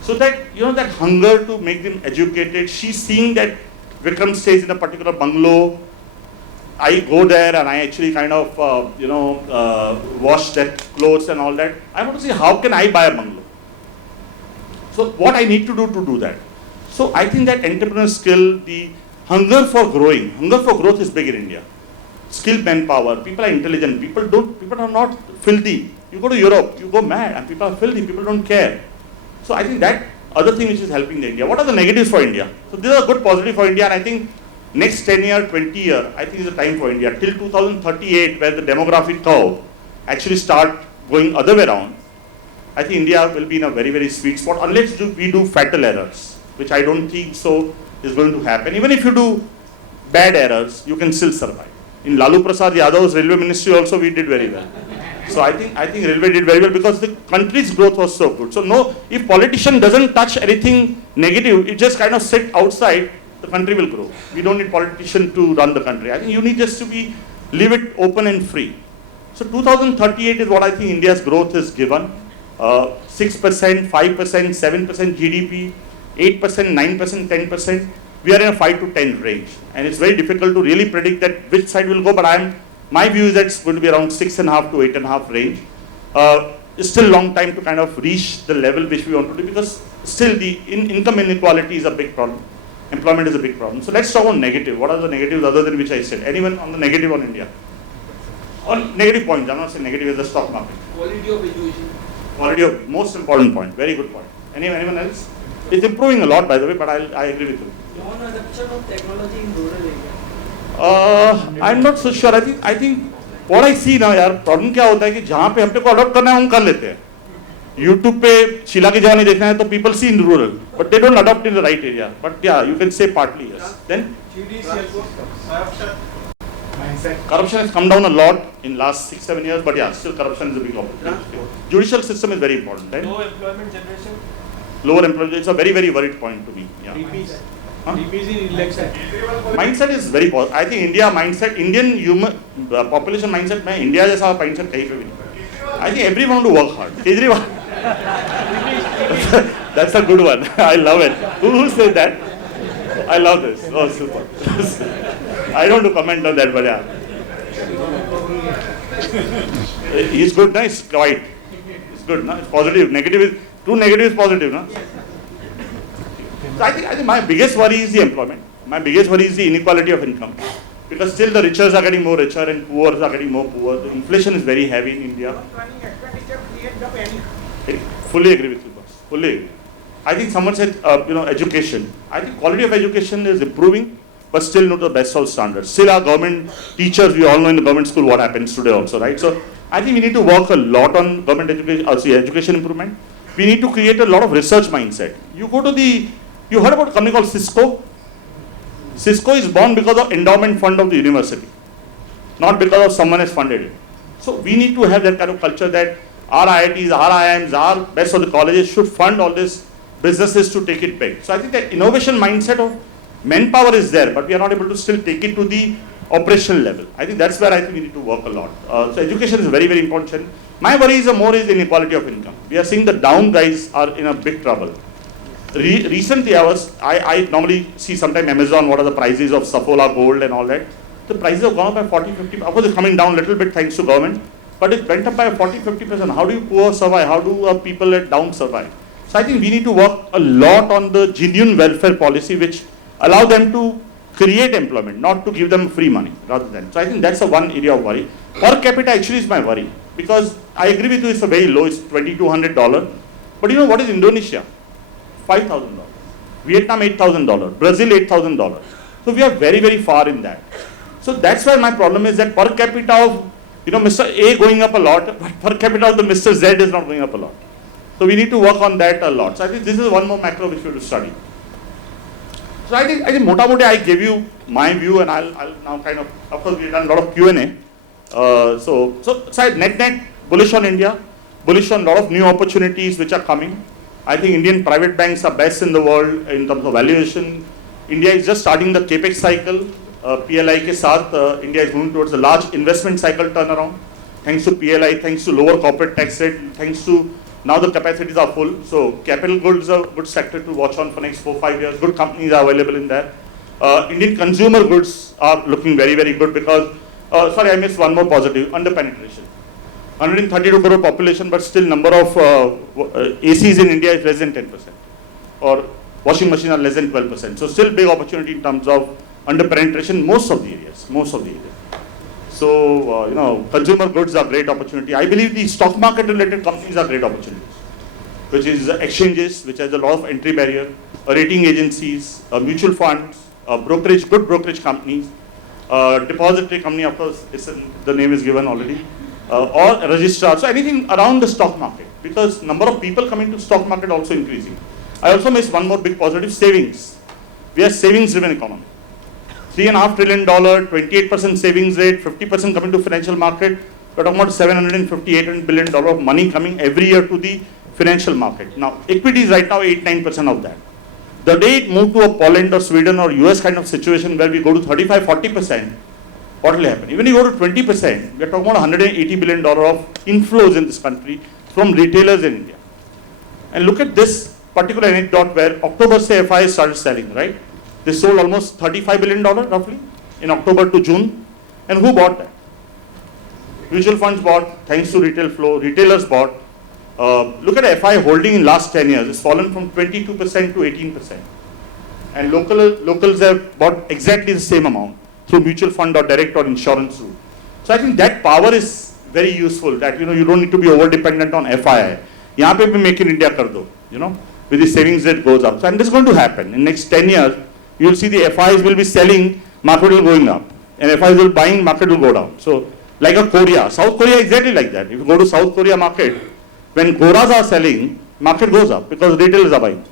So that, that hunger to make them educated, she's seeing that Vikram stays in a particular bungalow. I go there and I actually kind of, wash that clothes and all that. I want to see how can I buy a bungalow. So what I need to do that. So I think that entrepreneurial skill, the hunger for growth is big in India. Skilled manpower, people are intelligent, people are not filthy. You go to Europe, you go mad and people are filthy, people don't care. So I think that other thing which is helping the India. What are the negatives for India? So these are good positive for India, and I think next 10 year, 20 year, I think is a time for India. Till 2038, where the demographic curve actually start going other way around, I think India will be in a very, very sweet spot, unless we do fatal errors, which I don't think so is going to happen. Even if you do bad errors, you can still survive. In Lalu Prasad Yadav's railway ministry also we did very well. So I think railway did very well because the country's growth was so good. So no, if politician doesn't touch anything negative, it just kind of sit outside, the country will grow. We don't need politician to run the country. I think you need just to leave it open and free. So 2038 is what I think India's growth is given. 6%, 5%, 7% GDP, 8%, 9%, 10%. We are in a 5 to 10 range. And it's very difficult to really predict that which side will go, but my view is that it's going to be around 6.5 to 8.5 range. It's still a long time to kind of reach the level which we want to do, because still the income inequality is a big problem. Employment is a big problem. So let's talk on negative. What are the negatives other than which I said? Anyone on the negative on India? On negative points, I'm not saying negative is the stock market. Quality of education. Quality of, most important point, very good point. Anyone else? It's improving a lot, by the way, but I agree with you. Non-adoption of technology in rural area. I'm not so sure. I think what I see now, यार problem क्या होता है कि जहाँ पे हमको adopt करना है हम कर लेते हैं. YouTube पे शीला की जवानी देखना है तो people see in rural, but they don't adopt in the right area. But yeah, you can say partly yes. Then corruption has come down a lot in last 6-7 years, but yeah, still corruption is a big problem. Judicial system is very important. Then Low employment generation. lower employment, it's a very, very worried point to me. Yeah. Decrease in election. Mindset is very positive. I think India mindset, Indian human population mindset में India जैसा mindset कहीं पे भी नहीं. I think everyone to work hard. Everyone. That's a good one. I love it. Who said that? I love this. Oh, super. I don't want to comment on that, but yeah. He's good, nice, quiet. It's good, no? It's positive. Negative is, true negative is positive, no? So I think my biggest worry is the employment. My biggest worry is the inequality of income. Because still the richer are getting more richer and poor are getting more poor. The inflation is very heavy in India. Fully agree with you, boss. Fully agree. I think someone said, education. I think quality of education is improving, but still not the best of standards. Still our government teachers, we all know in the government school what happens today also, right? So I think we need to work a lot on government education improvement. We need to create a lot of research mindset. You heard about a company called Cisco? Cisco is born because of endowment fund of the university, not because of someone has funded it. So we need to have that kind of culture that our IITs, our IIMs, our best of the colleges should fund all these businesses to take it big. So I think the innovation mindset of manpower is there, but we are not able to still take it to the operational level. I think that's where I think we need to work a lot. So education is very, very important. My worry is more is inequality of income. We are seeing the down guys are in a big trouble. Recently I normally see sometime Amazon, what are the prices of Saffola gold and all that. The prices have gone up by 40, 50, of course it's coming down a little bit thanks to government. but it went up by 40-50%. How do you poor survive? How do people at down survive? So I think we need to work a lot on the genuine welfare policy which allow them to create employment, not to give them free money rather than. So I think that's the one area of worry. Per capita actually is my worry because I agree with you, it's a very low, it's $2,200. But you know what is Indonesia? $5,000. Vietnam $8,000. Brazil $8,000. So we are very, very far in that. So that's why my problem is that per capita of Mr. A going up a lot, but per capita of the Mr. Z is not going up a lot. So we need to work on that a lot. So I think this is one more macro which we have to study. So I think mota-moti I gave you my view, and I'll now kind of course we've done a lot of Q&A. So net bullish on India, bullish on a lot of new opportunities which are coming. I think Indian private banks are best in the world in terms of valuation. India is just starting the capex cycle. PLI ke saath, India is moving towards a large investment cycle turnaround. Thanks to PLI, thanks to lower corporate tax rate, thanks to now the capacities are full. So capital goods is a good sector to watch on for next 4-5 years. Good companies are available in there. Indian consumer goods are looking very, very good because, sorry, I missed one more positive, under penetration. 132 crore population, but still number of ACs in India is less than 10%. Or washing machines are less than 12%. So still big opportunity in terms of under penetration, most of the areas. So, consumer goods are great opportunity. I believe the stock market related companies are great opportunities, which is exchanges, which has a lot of entry barrier, rating agencies, mutual funds, brokerage, good brokerage companies, depository company, of course, the name is given already, or registrar. So anything around the stock market, because number of people coming to stock market also increasing. I also missed one more big positive, savings. We are savings driven economy. $3.5 trillion, 28% savings rate, 50% coming to financial market. We're talking about $750-800 billion of money coming every year to the financial market. Now, equity is right now 8-9% of that. The day it moved to a Poland or Sweden or US kind of situation where we go to 35-40%, what will happen? Even if you go to 20%, we're talking about $180 billion of inflows in this country from retailers in India. And look at this particular anecdote where October say FIs started selling, right? They sold almost $35 billion roughly in October to June. And who bought that? Mutual funds bought, thanks to retail flow, retailers bought. Look at FI holding in last 10 years, it's fallen from 22% to 18%. And locals have bought exactly the same amount through mutual fund or direct or insurance route. So I think that power is very useful, that you don't need to be over dependent on FII. Yahan pe bhi make in India kar do, with the savings rate goes up. So and this is going to happen. In next 10 years, you will see the FIs will be selling, market will going up. And FIs will buying, market will go down. So like a Korea, South Korea exactly like that. If you go to South Korea market, when Goras are selling, market goes up because retailers are buying.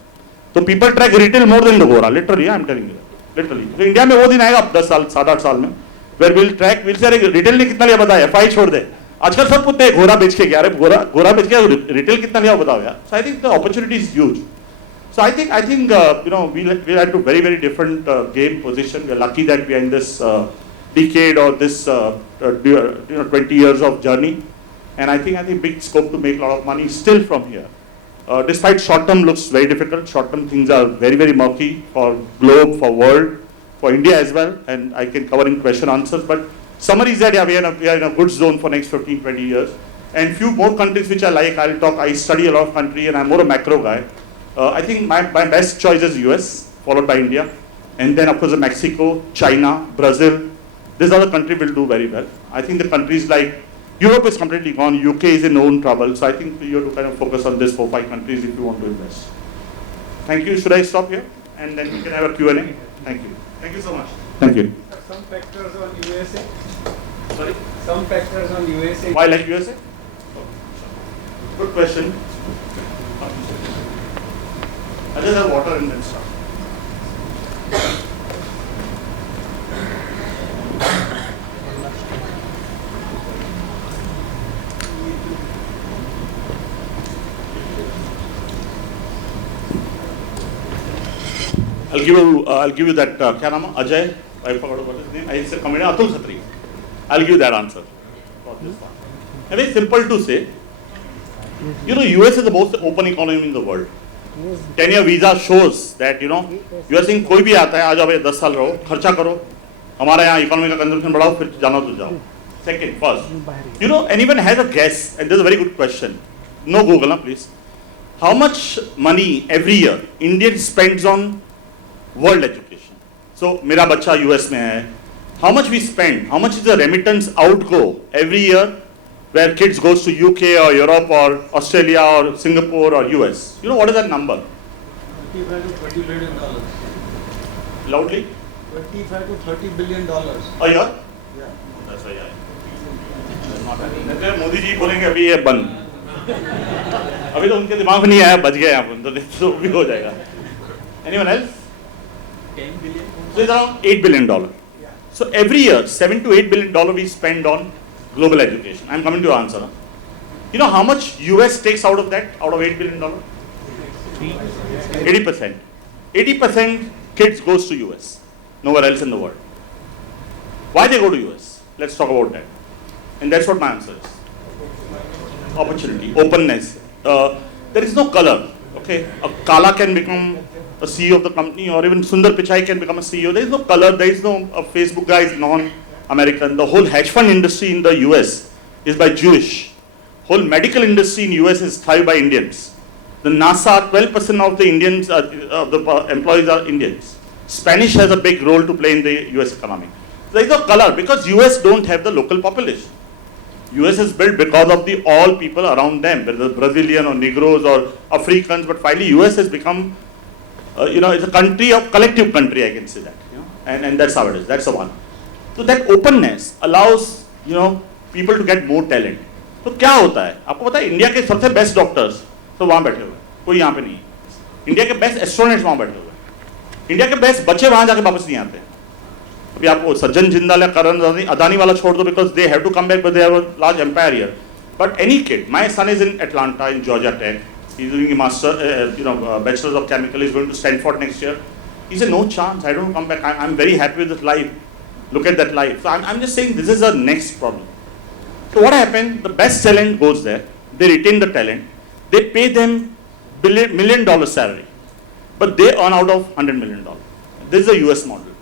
So people track retail more than the Gora, literally, I'm telling you. Literally. So India में वो दिन आएगा 10 साल, 7-8 साल में, where we'll track, we'll say retail ने कितना लिया बताया, FI छोड़ दे. आजकल सब पूछते हैं घोड़ा बेच के क्या, अरे घोड़ा बेच के retail कितना लिया बताओ यार. So I think the opportunity is huge. So I think we'll have to very, very different game position. We're lucky that we are in this decade or this 20 years of journey. And I think big scope to make a lot of money still from here. Despite short term looks very difficult, short term things are very, very murky for globe, for world, for India as well. And I can cover in question answers. But summary is that we are in a good zone for next 15-20 years. And few more countries which I like, I study a lot of countries and I'm more a macro guy. I think my best choice is US, followed by India. And then of course Mexico, China, Brazil. These other countries will do very well. I think the countries like Europe is completely gone, UK is in own trouble. So I think you have to kind of focus on this 4-5 countries if you want to invest. Thank you. Should I stop here? And then we can have a Q&A. Thank you. Thank you so much. Thank you. Some factors on USA. Sorry? Some factors on USA. Why like USA? Good question. I just have water and then start. I'll give you that. क्या नाम है? Ajay. I forgot what his name. It's a comedian. Atul Khatri. I'll give you that answer for this one. And very simple to say. US is the most open economy in the world. 10-year visa shows that you are saying कोई भी आता है आ जाओ भाई 10 साल रहो खर्चा करो हमारा यहाँ इकोनॉमी का कंजम्पशन बढ़ाओ फिर जाना तो जाओ Second, first. You know, anyone has a guess, and this is a very good question. No Google, na, please. How much money every year India spends on world education? So, mera bacha US mein hai. How much we spend? How much is the remittance outgo every year where kids goes to UK or Europe or Australia or Singapore or US? You know what is that number? 25 to 30 billion dollars. Loudly? 25 to 30 billion dollars. A year? Yeah. That's why, yeah. Modi ji बोलेंगे अभी ये बंद अभी तो उनके दिमाग में नहीं आया बच गए आप तो भी हो जाएगा anyone else 10 billion. so it's around $8 billion so every year $7 to $8 billion we spend on global education. I'm coming to your answer. You know how much US takes out of that, out of $8 billion? 80%. 80% kids goes to US, nowhere else in the world. Why they go to US? Let's talk about that. And that's what my answer is. Opportunity, openness. There is no color. Okay, a Kala can become a CEO of the company, or even Sundar Pichai can become a CEO. There is no color. There is no Facebook guy is non-American. The whole hedge fund industry in the US is by Jewish. Whole medical industry in US is thrived by Indians. The NASA, 12% of the Indians, of the employees are Indians. Spanish has a big role to play in the US economy. There is no color because US don't have the local population. US is built because of the all people around them, whether Brazilian or Negroes or Africans, but finally US has become, it's a country of collective country, I can say that, and that's how it is, that's the one. So that openness allows, people to get more talent. तो क्या होता है आपको पता है India के सबसे best doctors तो वहाँ बैठे हुए कोई यहाँ पे नहीं है इंडिया के बेस्ट एस्ट्रोनॉट्स वहाँ बैठे हुए इंडिया के बेस्ट बच्चे वहाँ जाके वापस नहीं आते अभी आपको सज्जन जिंदाल या करण अदानी वाला छोड़ दो because they have to come back but they have a large empire here but any kid my son is in Atlanta in Georgia Tech he is doing master bachelors of chemical is going to Stanford next year he said no chance I don't come back I am very happy with this life look at that life so I am just saying this is a next problem. So what happened? The best talent goes there. They retain the talent. They pay them $1 million salary, but they earn out of $100 million. This is the US model,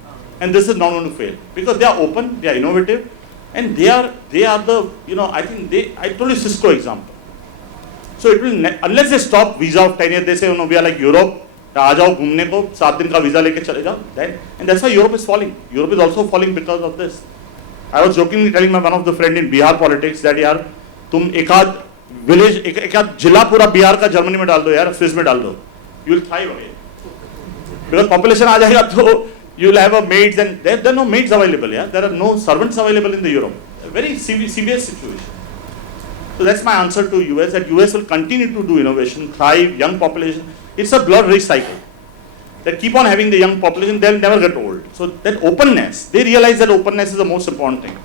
and this is not going to fail because they are open, they are innovative, and they are the I think I told you Cisco example. So it will unless they stop visa of 10 years, they say we are like Europe. आ जाओ घूमने को 7 दिन का visa लेके चले जाओ. Then and that's why Europe is falling. Europe is also falling because of this. I was jokingly telling my one of the friend in Bihar politics that यार तुम एक आध विलेज एक आध जिला पूरा बिहार का जर्मनी में डाल दो यार स्विस में डाल दो you will thrive again because population आ जाएगा तो you will have a maids and there are no maids available yeah there are no servants available in the Europe a very severe situation. So that's my answer to US that US will continue to do innovation thrive young population it's a blood rich cycle. They keep on having the young population, they'll never get old. So that openness, they realize that openness is the most important thing.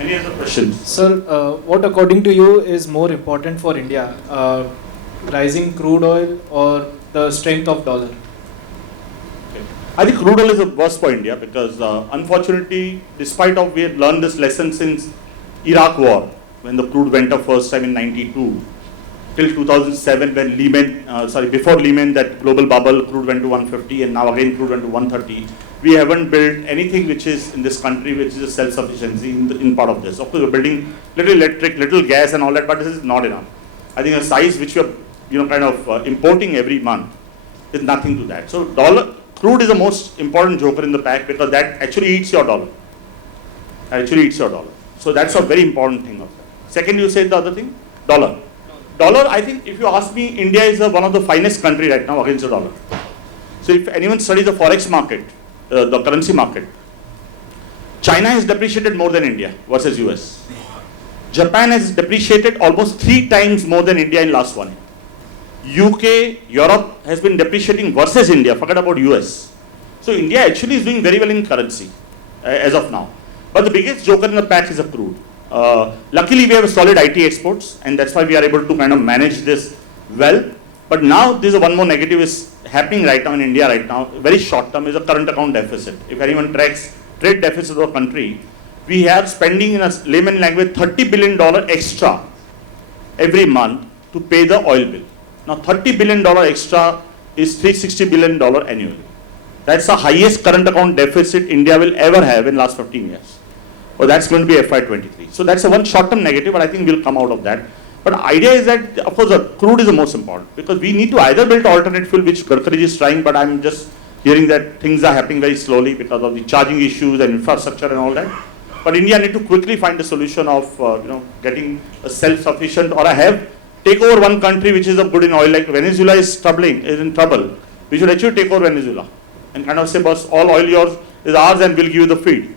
Any other questions? Sir, what according to you is more important for India? Rising crude oil or the strength of dollar? Okay. I think crude oil is the worst for India because unfortunately, despite of we had learned this lesson since Iraq war, when the crude went up first time in 92. Till 2007 when before Lehman that global bubble crude went to 150 and now again crude went to 130. We haven't built anything which is in this country which is a self-sufficiency in part of this. Of course we're building little electric, little gas and all that, but this is not enough. I think a size which we are kind of importing every month is nothing to that. So crude is the most important joker in the pack because that actually eats your dollar. So that's a very important thing of that. Second, you said the other thing, dollar. Dollar, I think if you ask me, India is one of the finest country right now against the dollar. So if anyone studies the forex market, the currency market, China has depreciated more than India versus US. Japan has depreciated almost 3 times more than India in last 1 year. UK, Europe has been depreciating versus India, forget about US. So India actually is doing very well in currency as of now. But the biggest joker in the pack is the crude. Luckily we have a solid IT exports and that's why we are able to kind of manage this well. But now this is one more negative is happening right now in India right now, very short term is a current account deficit. If anyone tracks trade deficit of a country, we are spending in a layman language $30 billion extra every month to pay the oil bill. Now $30 billion extra is $360 billion annually. That's the highest current account deficit India will ever have in last 15 years. or that's going to be FY23. So that's a one short-term negative, but I think we'll come out of that. But the idea is that, of course, crude is the most important, because we need to either build alternate fuel, which Gadkari is trying, but I'm just hearing that things are happening very slowly because of the charging issues and infrastructure and all that. But India need to quickly find a solution of getting a self-sufficient, or take over one country which is good in oil, like Venezuela is in trouble. We should actually take over Venezuela and kind of say, boss, all oil yours is ours and we'll give you the feed.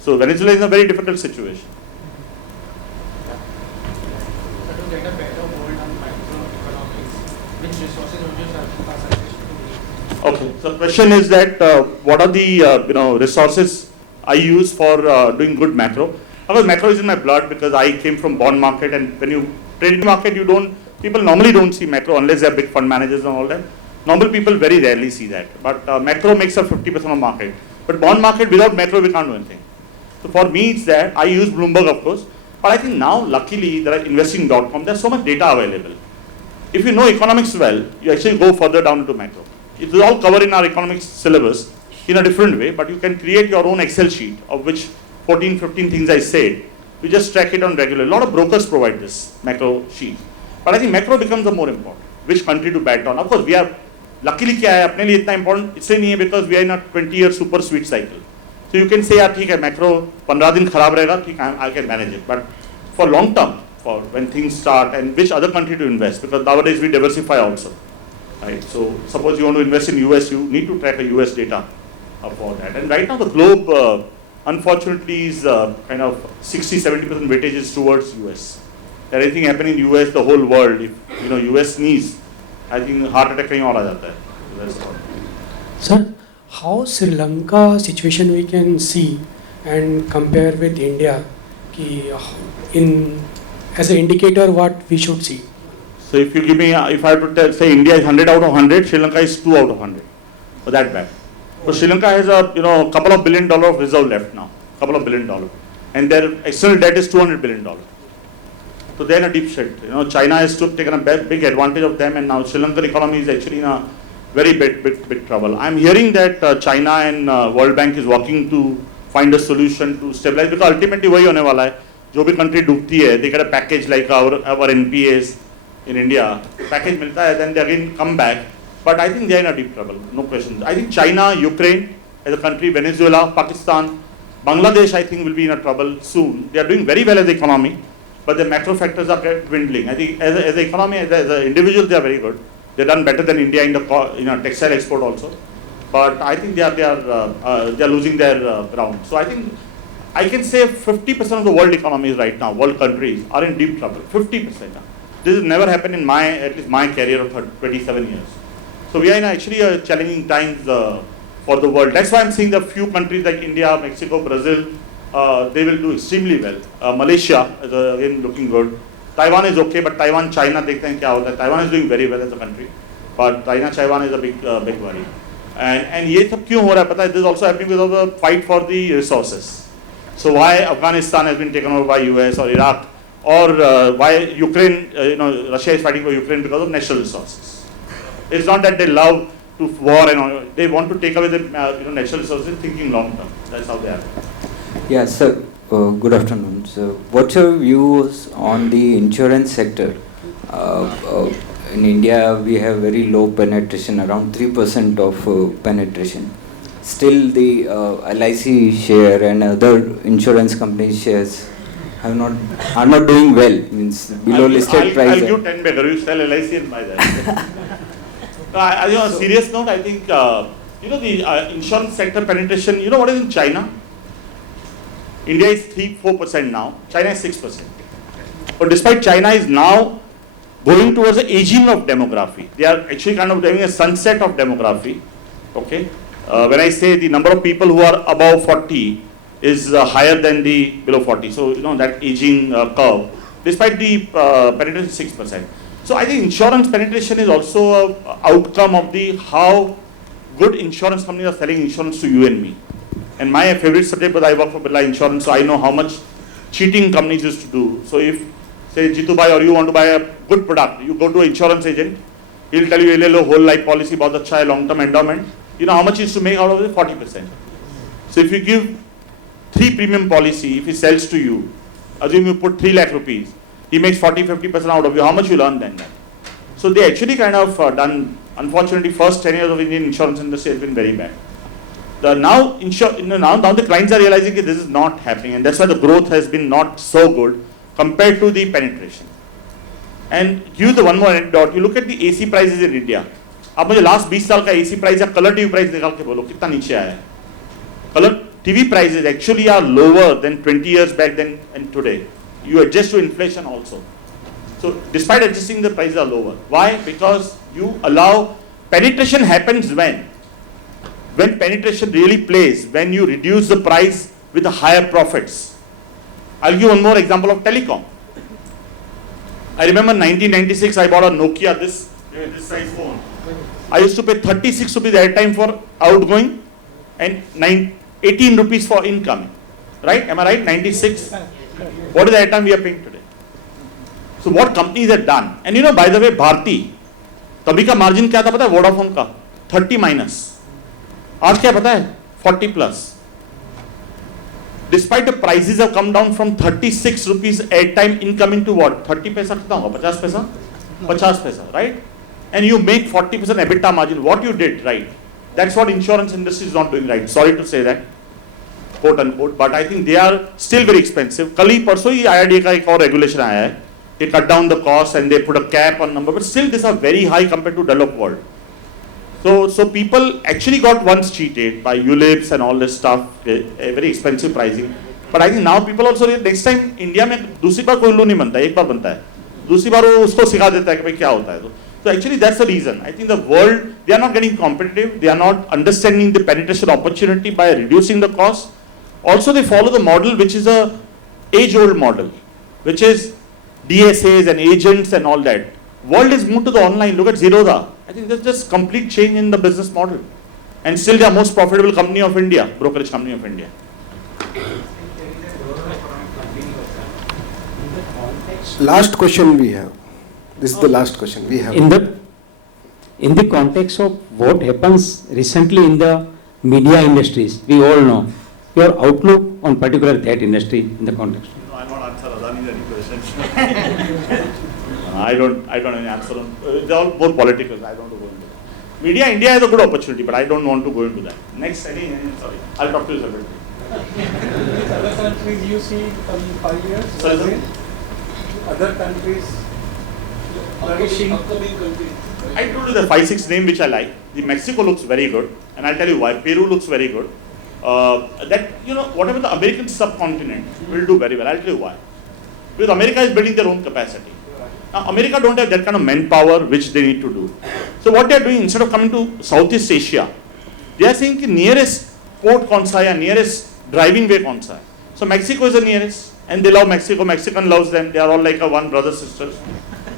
So Venezuela is in a very difficult situation. So to get a better hold on microeconomics, which resources would you suggest to me? Okay, so the question is that what are the resources I use for doing good macro? Of course, macro is in my blood because I came from bond market, and when you trade in the market, people normally don't see macro unless they are big fund managers and all that. Normal people very rarely see that. But macro makes up 50% of market. But bond market, without macro, we can't do anything. So for me, it's that I use Bloomberg, of course. But I think now, luckily, there are investing.com. There's so much data available. If you know economics well, you actually go further down into macro. It is all covered in our economics syllabus in a different way, but you can create your own Excel sheet of which 14, 15 things I said. You just track it on regular. A lot of brokers provide this macro sheet. But I think macro becomes the more important. Which country to bet on? Of course, we are, luckily क्या है अपने लिए इतना important इसलिए नहीं है because we are in a 20-year super sweet cycle. So you can say यार ठीक है macro 15 दिन खराब रहेगा ठीक है I can manage it. But for long term, for when things start and which other country to invest, because nowadays we diversify also. Right? So suppose you want to invest in US, you need to track a US data for that. And right now the globe unfortunately is kind of 60-70% weightage is towards US. If anything happen in US, the whole world, if US sneeze, I think heart attack कहीं और आ जाता है. So that's all. Sir, how Sri Lanka situation we can see and compare with India, as an indicator what we should see? So if you give me, if I have to say India is 100 out of 100, Sri Lanka is 2 out of 100. So that bad. So Sri Lanka has a couple of $1 billion of reserve left now, couple of $1 billion, and their external debt is $200 billion. So they're in a deep shit. China has taken a big advantage of them, and now Sri Lankan economy is actually in a very big trouble. I'm hearing that China and World Bank is working to find a solution to stabilize, because ultimately वही होने वाला है. जो भी country डूबती है, they get a package like our NPAs in India. Package मिलता है, then they again come back. But I think they are in a deep trouble, no questions. I think China, Ukraine as a country, Venezuela, Pakistan, Bangladesh, I think will be in a trouble soon. They are doing very well as an economy, but the macro factors are dwindling. I think as an economy, as an individual, they are very good. They've done better than India in the textile export also. But I think they are losing their ground. So I think I can say 50% of the world economies right now, world countries, are in deep trouble. 50%. This has never happened in at least my career of 27 years. So we are in actually challenging times for the world. That's why I'm seeing the few countries like India, Mexico, Brazil, they will do extremely well. Malaysia is again looking good. Taiwan is okay, but Taiwan, China, देखते हैं क्या होता है. Taiwan is doing very well as a country, but China, Taiwan is a big worry. And ये सब क्यों हो रहा है पता है? This is also happening because of the fight for the resources. So why Afghanistan has been taken over by US or Iraq, or why Ukraine, Russia is fighting for Ukraine because of natural resources. It's not that they love to war and all, they want to take away the natural resources, thinking long term. That's how they are. Yeah, sir. Good afternoon. So, what's your views on the insurance sector? In India, we have very low penetration, around 3% of penetration. Still, the LIC share and other insurance company shares are not doing well. Means below listed price. I'll give 10 better. You sell LIC and buy that. On a serious note, I think the insurance sector penetration. What is in China? India is 3-4% now. China is 6%. But despite China is now going towards the aging of demography, they are actually kind of having a sunset of demography. Okay. When I say the number of people who are above 40 is higher than the below 40, so that aging curve. Despite the penetration 6%. So I think insurance penetration is also an outcome of how good insurance companies are selling insurance to you and me. And my favorite subject, because I work for Birla Insurance, so I know how much cheating companies used to do. So if, say, Jitu bhai or you want to buy a good product, you go to an insurance agent, he'll tell you, "Ele whole life policy, bahut acha hai, long-term endowment." You know how much he used to make out of it? 40%. So if you give 3 premium policy, if he sells to you, assume you put 3 lakh rupees, he makes 40-50% out of you, how much you earn then? So they actually kind of done, unfortunately, first 10 years of Indian insurance industry has been very bad. Now the clients are realizing that this is not happening, and that's why the growth has been not so good compared to the penetration. And give the one more anecdote. You look at the AC prices in India. आप मुझे last 20 साल का AC price या color TV price निकाल के बोलो कितना नीचे आया है. Color TV prices actually are lower than 20 years back then and today. You adjust to inflation also. So despite adjusting, the prices are lower. Why? Because you allow penetration happens when penetration really plays, when you reduce the price with the higher profits. I'll give one more example of telecom. I remember 1996 I bought a Nokia this size phone. I used to pay 36 rupees airtime for outgoing and 18 rupees for incoming. Right? Am I right? 96. What is the airtime we are paying today? So what companies have done? And you know, by the way, Bharti, तभी का margin क्या था पता है? Vodafone का 30 minus. आज क्या पता है? 40 plus. Despite the prices have come down from 36 rupees airtime incoming to what? 30 paisa कितना होगा? 50 paisa? 50 paisa, right? And you make 40% EBITDA margin. What you did, right? That's what insurance industry is not doing right. Sorry to say that, quote unquote, but I think they are still very expensive. कल ही परसों ही IRDA का एक और regulation आया है. They cut down the cost and they put a cap on number, but still these are very high compared to developed world. So people actually got once cheated by ULIPs and all this stuff, a very expensive pricing. But I think now people also next time India में दूसरी बार कोई उल्लू नहीं बनता है, एक बार बनता है. दूसरी बार वो उसको सिखा देता है कि भाई क्या होता है. So actually that's the reason. I think the world, they are not getting competitive. They are not understanding the penetration opportunity by reducing the cost. Also they follow the model which is a age-old model, which is DSAs and agents and all that. World is moved to the online. Look at Zerodha. I think there's just complete change in the business model. And still they are most profitable company of India, brokerage company of India. Last question we have. This is the last question we have. In the context of what happens recently in the media industries, we all know your outlook on particular that industry in the context. No, I'll not answer Adani's any question. I don't have any answer on. They're all more political. I don't want to go into that. Media India has a good opportunity, but I don't want to go into that. Next, sorry, I'll talk to you separately. Which other countries you see coming 5 years? Sorry, sir? Other countries flourishing. Upcoming countries. I told you the 5-6 name which I like. The Mexico looks very good, and I'll tell you why. Peru looks very good. That whatever the American subcontinent will do very well. I'll tell you why. Because America is building their own capacity. Now America don't have that kind of manpower which they need to do. So what they are doing, instead of coming to Southeast Asia, they are saying the nearest port kaun sa hai, nearest driving way kaun sa hai. So Mexico is the nearest, and they love Mexico. Mexican loves them. They are all like a one brother sisters.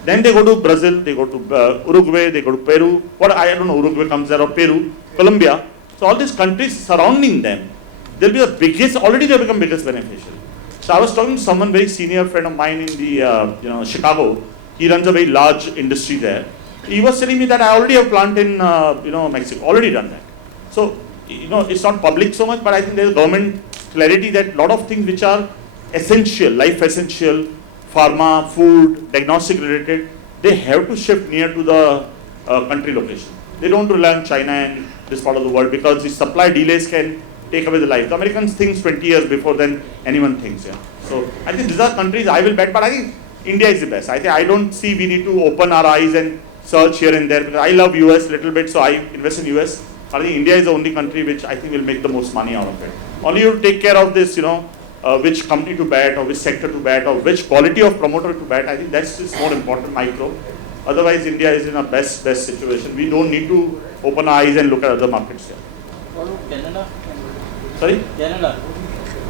Then they go to Brazil, they go to Uruguay, they go to Peru. I don't know, Uruguay comes there, or Peru, Colombia. So all these countries surrounding them, they'll be the biggest. Already they become biggest beneficiary. So I was talking to someone very senior friend of mine in the Chicago. He runs a very large industry there. He was telling me that I already have plant in Mexico, already done that. So it's not public so much, but I think there's government clarity that a lot of things which are essential, life essential, pharma, food, diagnostic related, they have to shift near to the country location. They don't rely on China and this part of the world because the supply delays can take away the life. The Americans think 20 years before than anyone thinks. Yeah. So I think these are countries I will bet, but I think India is the best. I don't see we need to open our eyes and search here and there because I love US a little bit, so I invest in US. I think India is the only country which I think will make the most money out of it. Only you take care of this, which company to bet or which sector to bet or which quality of promoter to bet. I think that's just more important, micro. Otherwise, India is in a best situation. We don't need to open our eyes and look at other markets here. Canada? Sorry? Canada.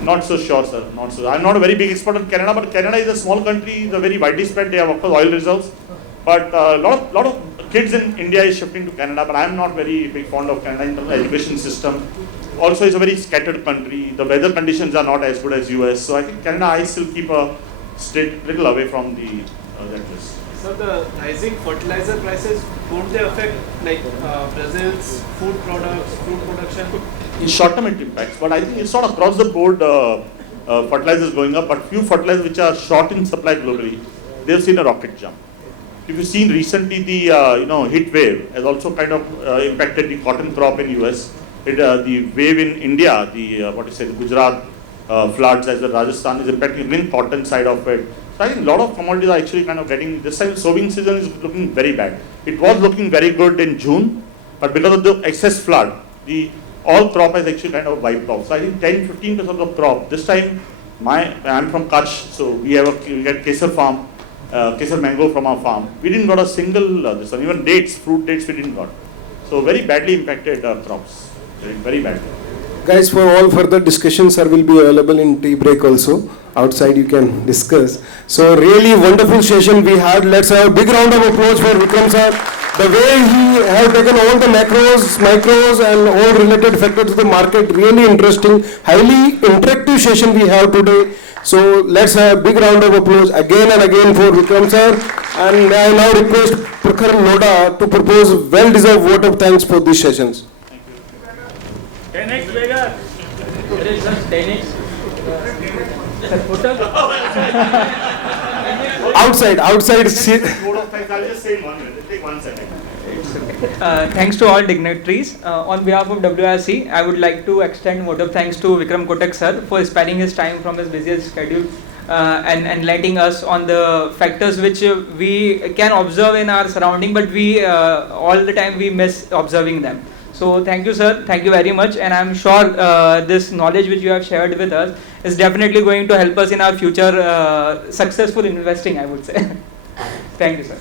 Not so sure, sir. Not so. I'm not a very big expert on Canada, but Canada is a small country. It's a very widely spread. They have, of course, oil reserves. But a lot of kids in India is shifting to Canada. But I'm not very big fond of Canada in terms of education system. Also, it's a very scattered country. The weather conditions are not as good as US. So I think Canada, I still keep a little away from the that list. So the rising fertilizer prices, won't they affect like Brazil's food products, food production? In short term it impacts, but I think it's not across the board fertilizers going up, but few fertilizers which are short in supply globally, they've seen a rocket jump. If you've seen recently the heat wave has also kind of impacted the cotton crop in US. The wave in India, the Gujarat floods as well Rajasthan is impacting the cotton side of it. So I think a lot of commodities are actually kind of getting, this time sowing season is looking very bad. It was looking very good in June, but because of the excess flood, all crop has actually kind of wiped off. So I think 10-15% of crop. This time, I'm from Kutch, so we get Kesar farm, Kesar mango from our farm. We didn't got a single this one, even dates, fruit dates we didn't got. So very badly impacted crops, very badly. Guys, for all further discussions, sir will be available in tea break also. Outside you can discuss. So really wonderful session we had. Let's have a big round of applause for Vikram sir. The way he has taken all the macros, micros and all related factors of the market, really interesting, highly interactive session we have today. So let's have a big round of applause again and again for Vikram sir. And I now request Prakhar Loda to propose well-deserved vote of thanks for these sessions. 10x bigger. There is some 10x. Outside. I'll just say in 1 minute. Take 1 second. Thanks to all dignitaries. On behalf of WRC, I would like to extend vote of thanks to Vikram Kotak sir for sparing his time from his busiest schedule and letting us on the factors which we can observe in our surrounding, but we all the time we miss observing them. So thank you sir, thank you very much, and I'm sure this knowledge which you have shared with us is definitely going to help us in our future successful investing, I would say. Thank you sir.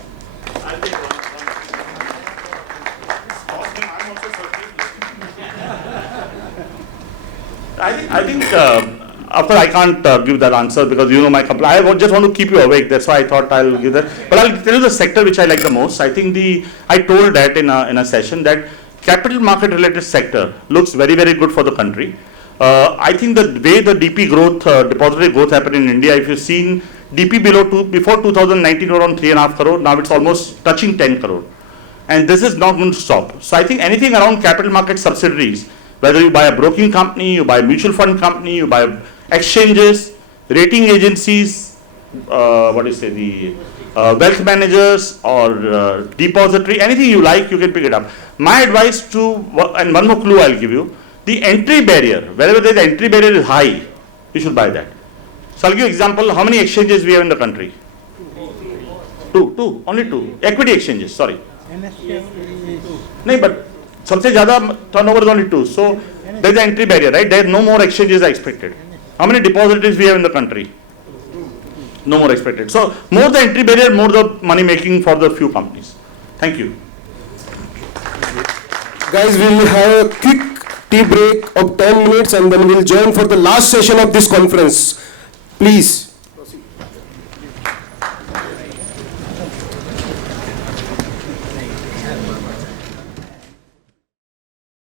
I think of course I can't give that answer because you know my company. I just want to keep you awake. That's why I thought I'll give that. But I'll tell you the sector which I like the most. I think I told that in a session that capital market related sector looks very, very good for the country. I think the way the DP growth, depository growth happened in India, if you've seen DP before 2019 around 3.5 crore, now it's almost touching 10 crore. And this is not going to stop. So I think anything around capital market subsidiaries, whether you buy a broking company, you buy a mutual fund company, you buy exchanges, rating agencies, wealth managers or depository, anything you like, you can pick it up. My advice and one more clue I'll give you, the entry barrier, wherever the entry barrier is high, you should buy that. So I'll give you an example, how many exchanges we have in the country? Two, only two. Equity exchanges, sorry. No, but सबसे ज़्यादा turnover is only 2. So there is an entry barrier, right? There are no more exchanges are expected. How many depositories we have in the country? No more expected. So more the entry barrier, more the money making for the few companies. Thank you. Guys, we'll have a quick tea break of 10 minutes and then we'll join for the last session of this conference. Please.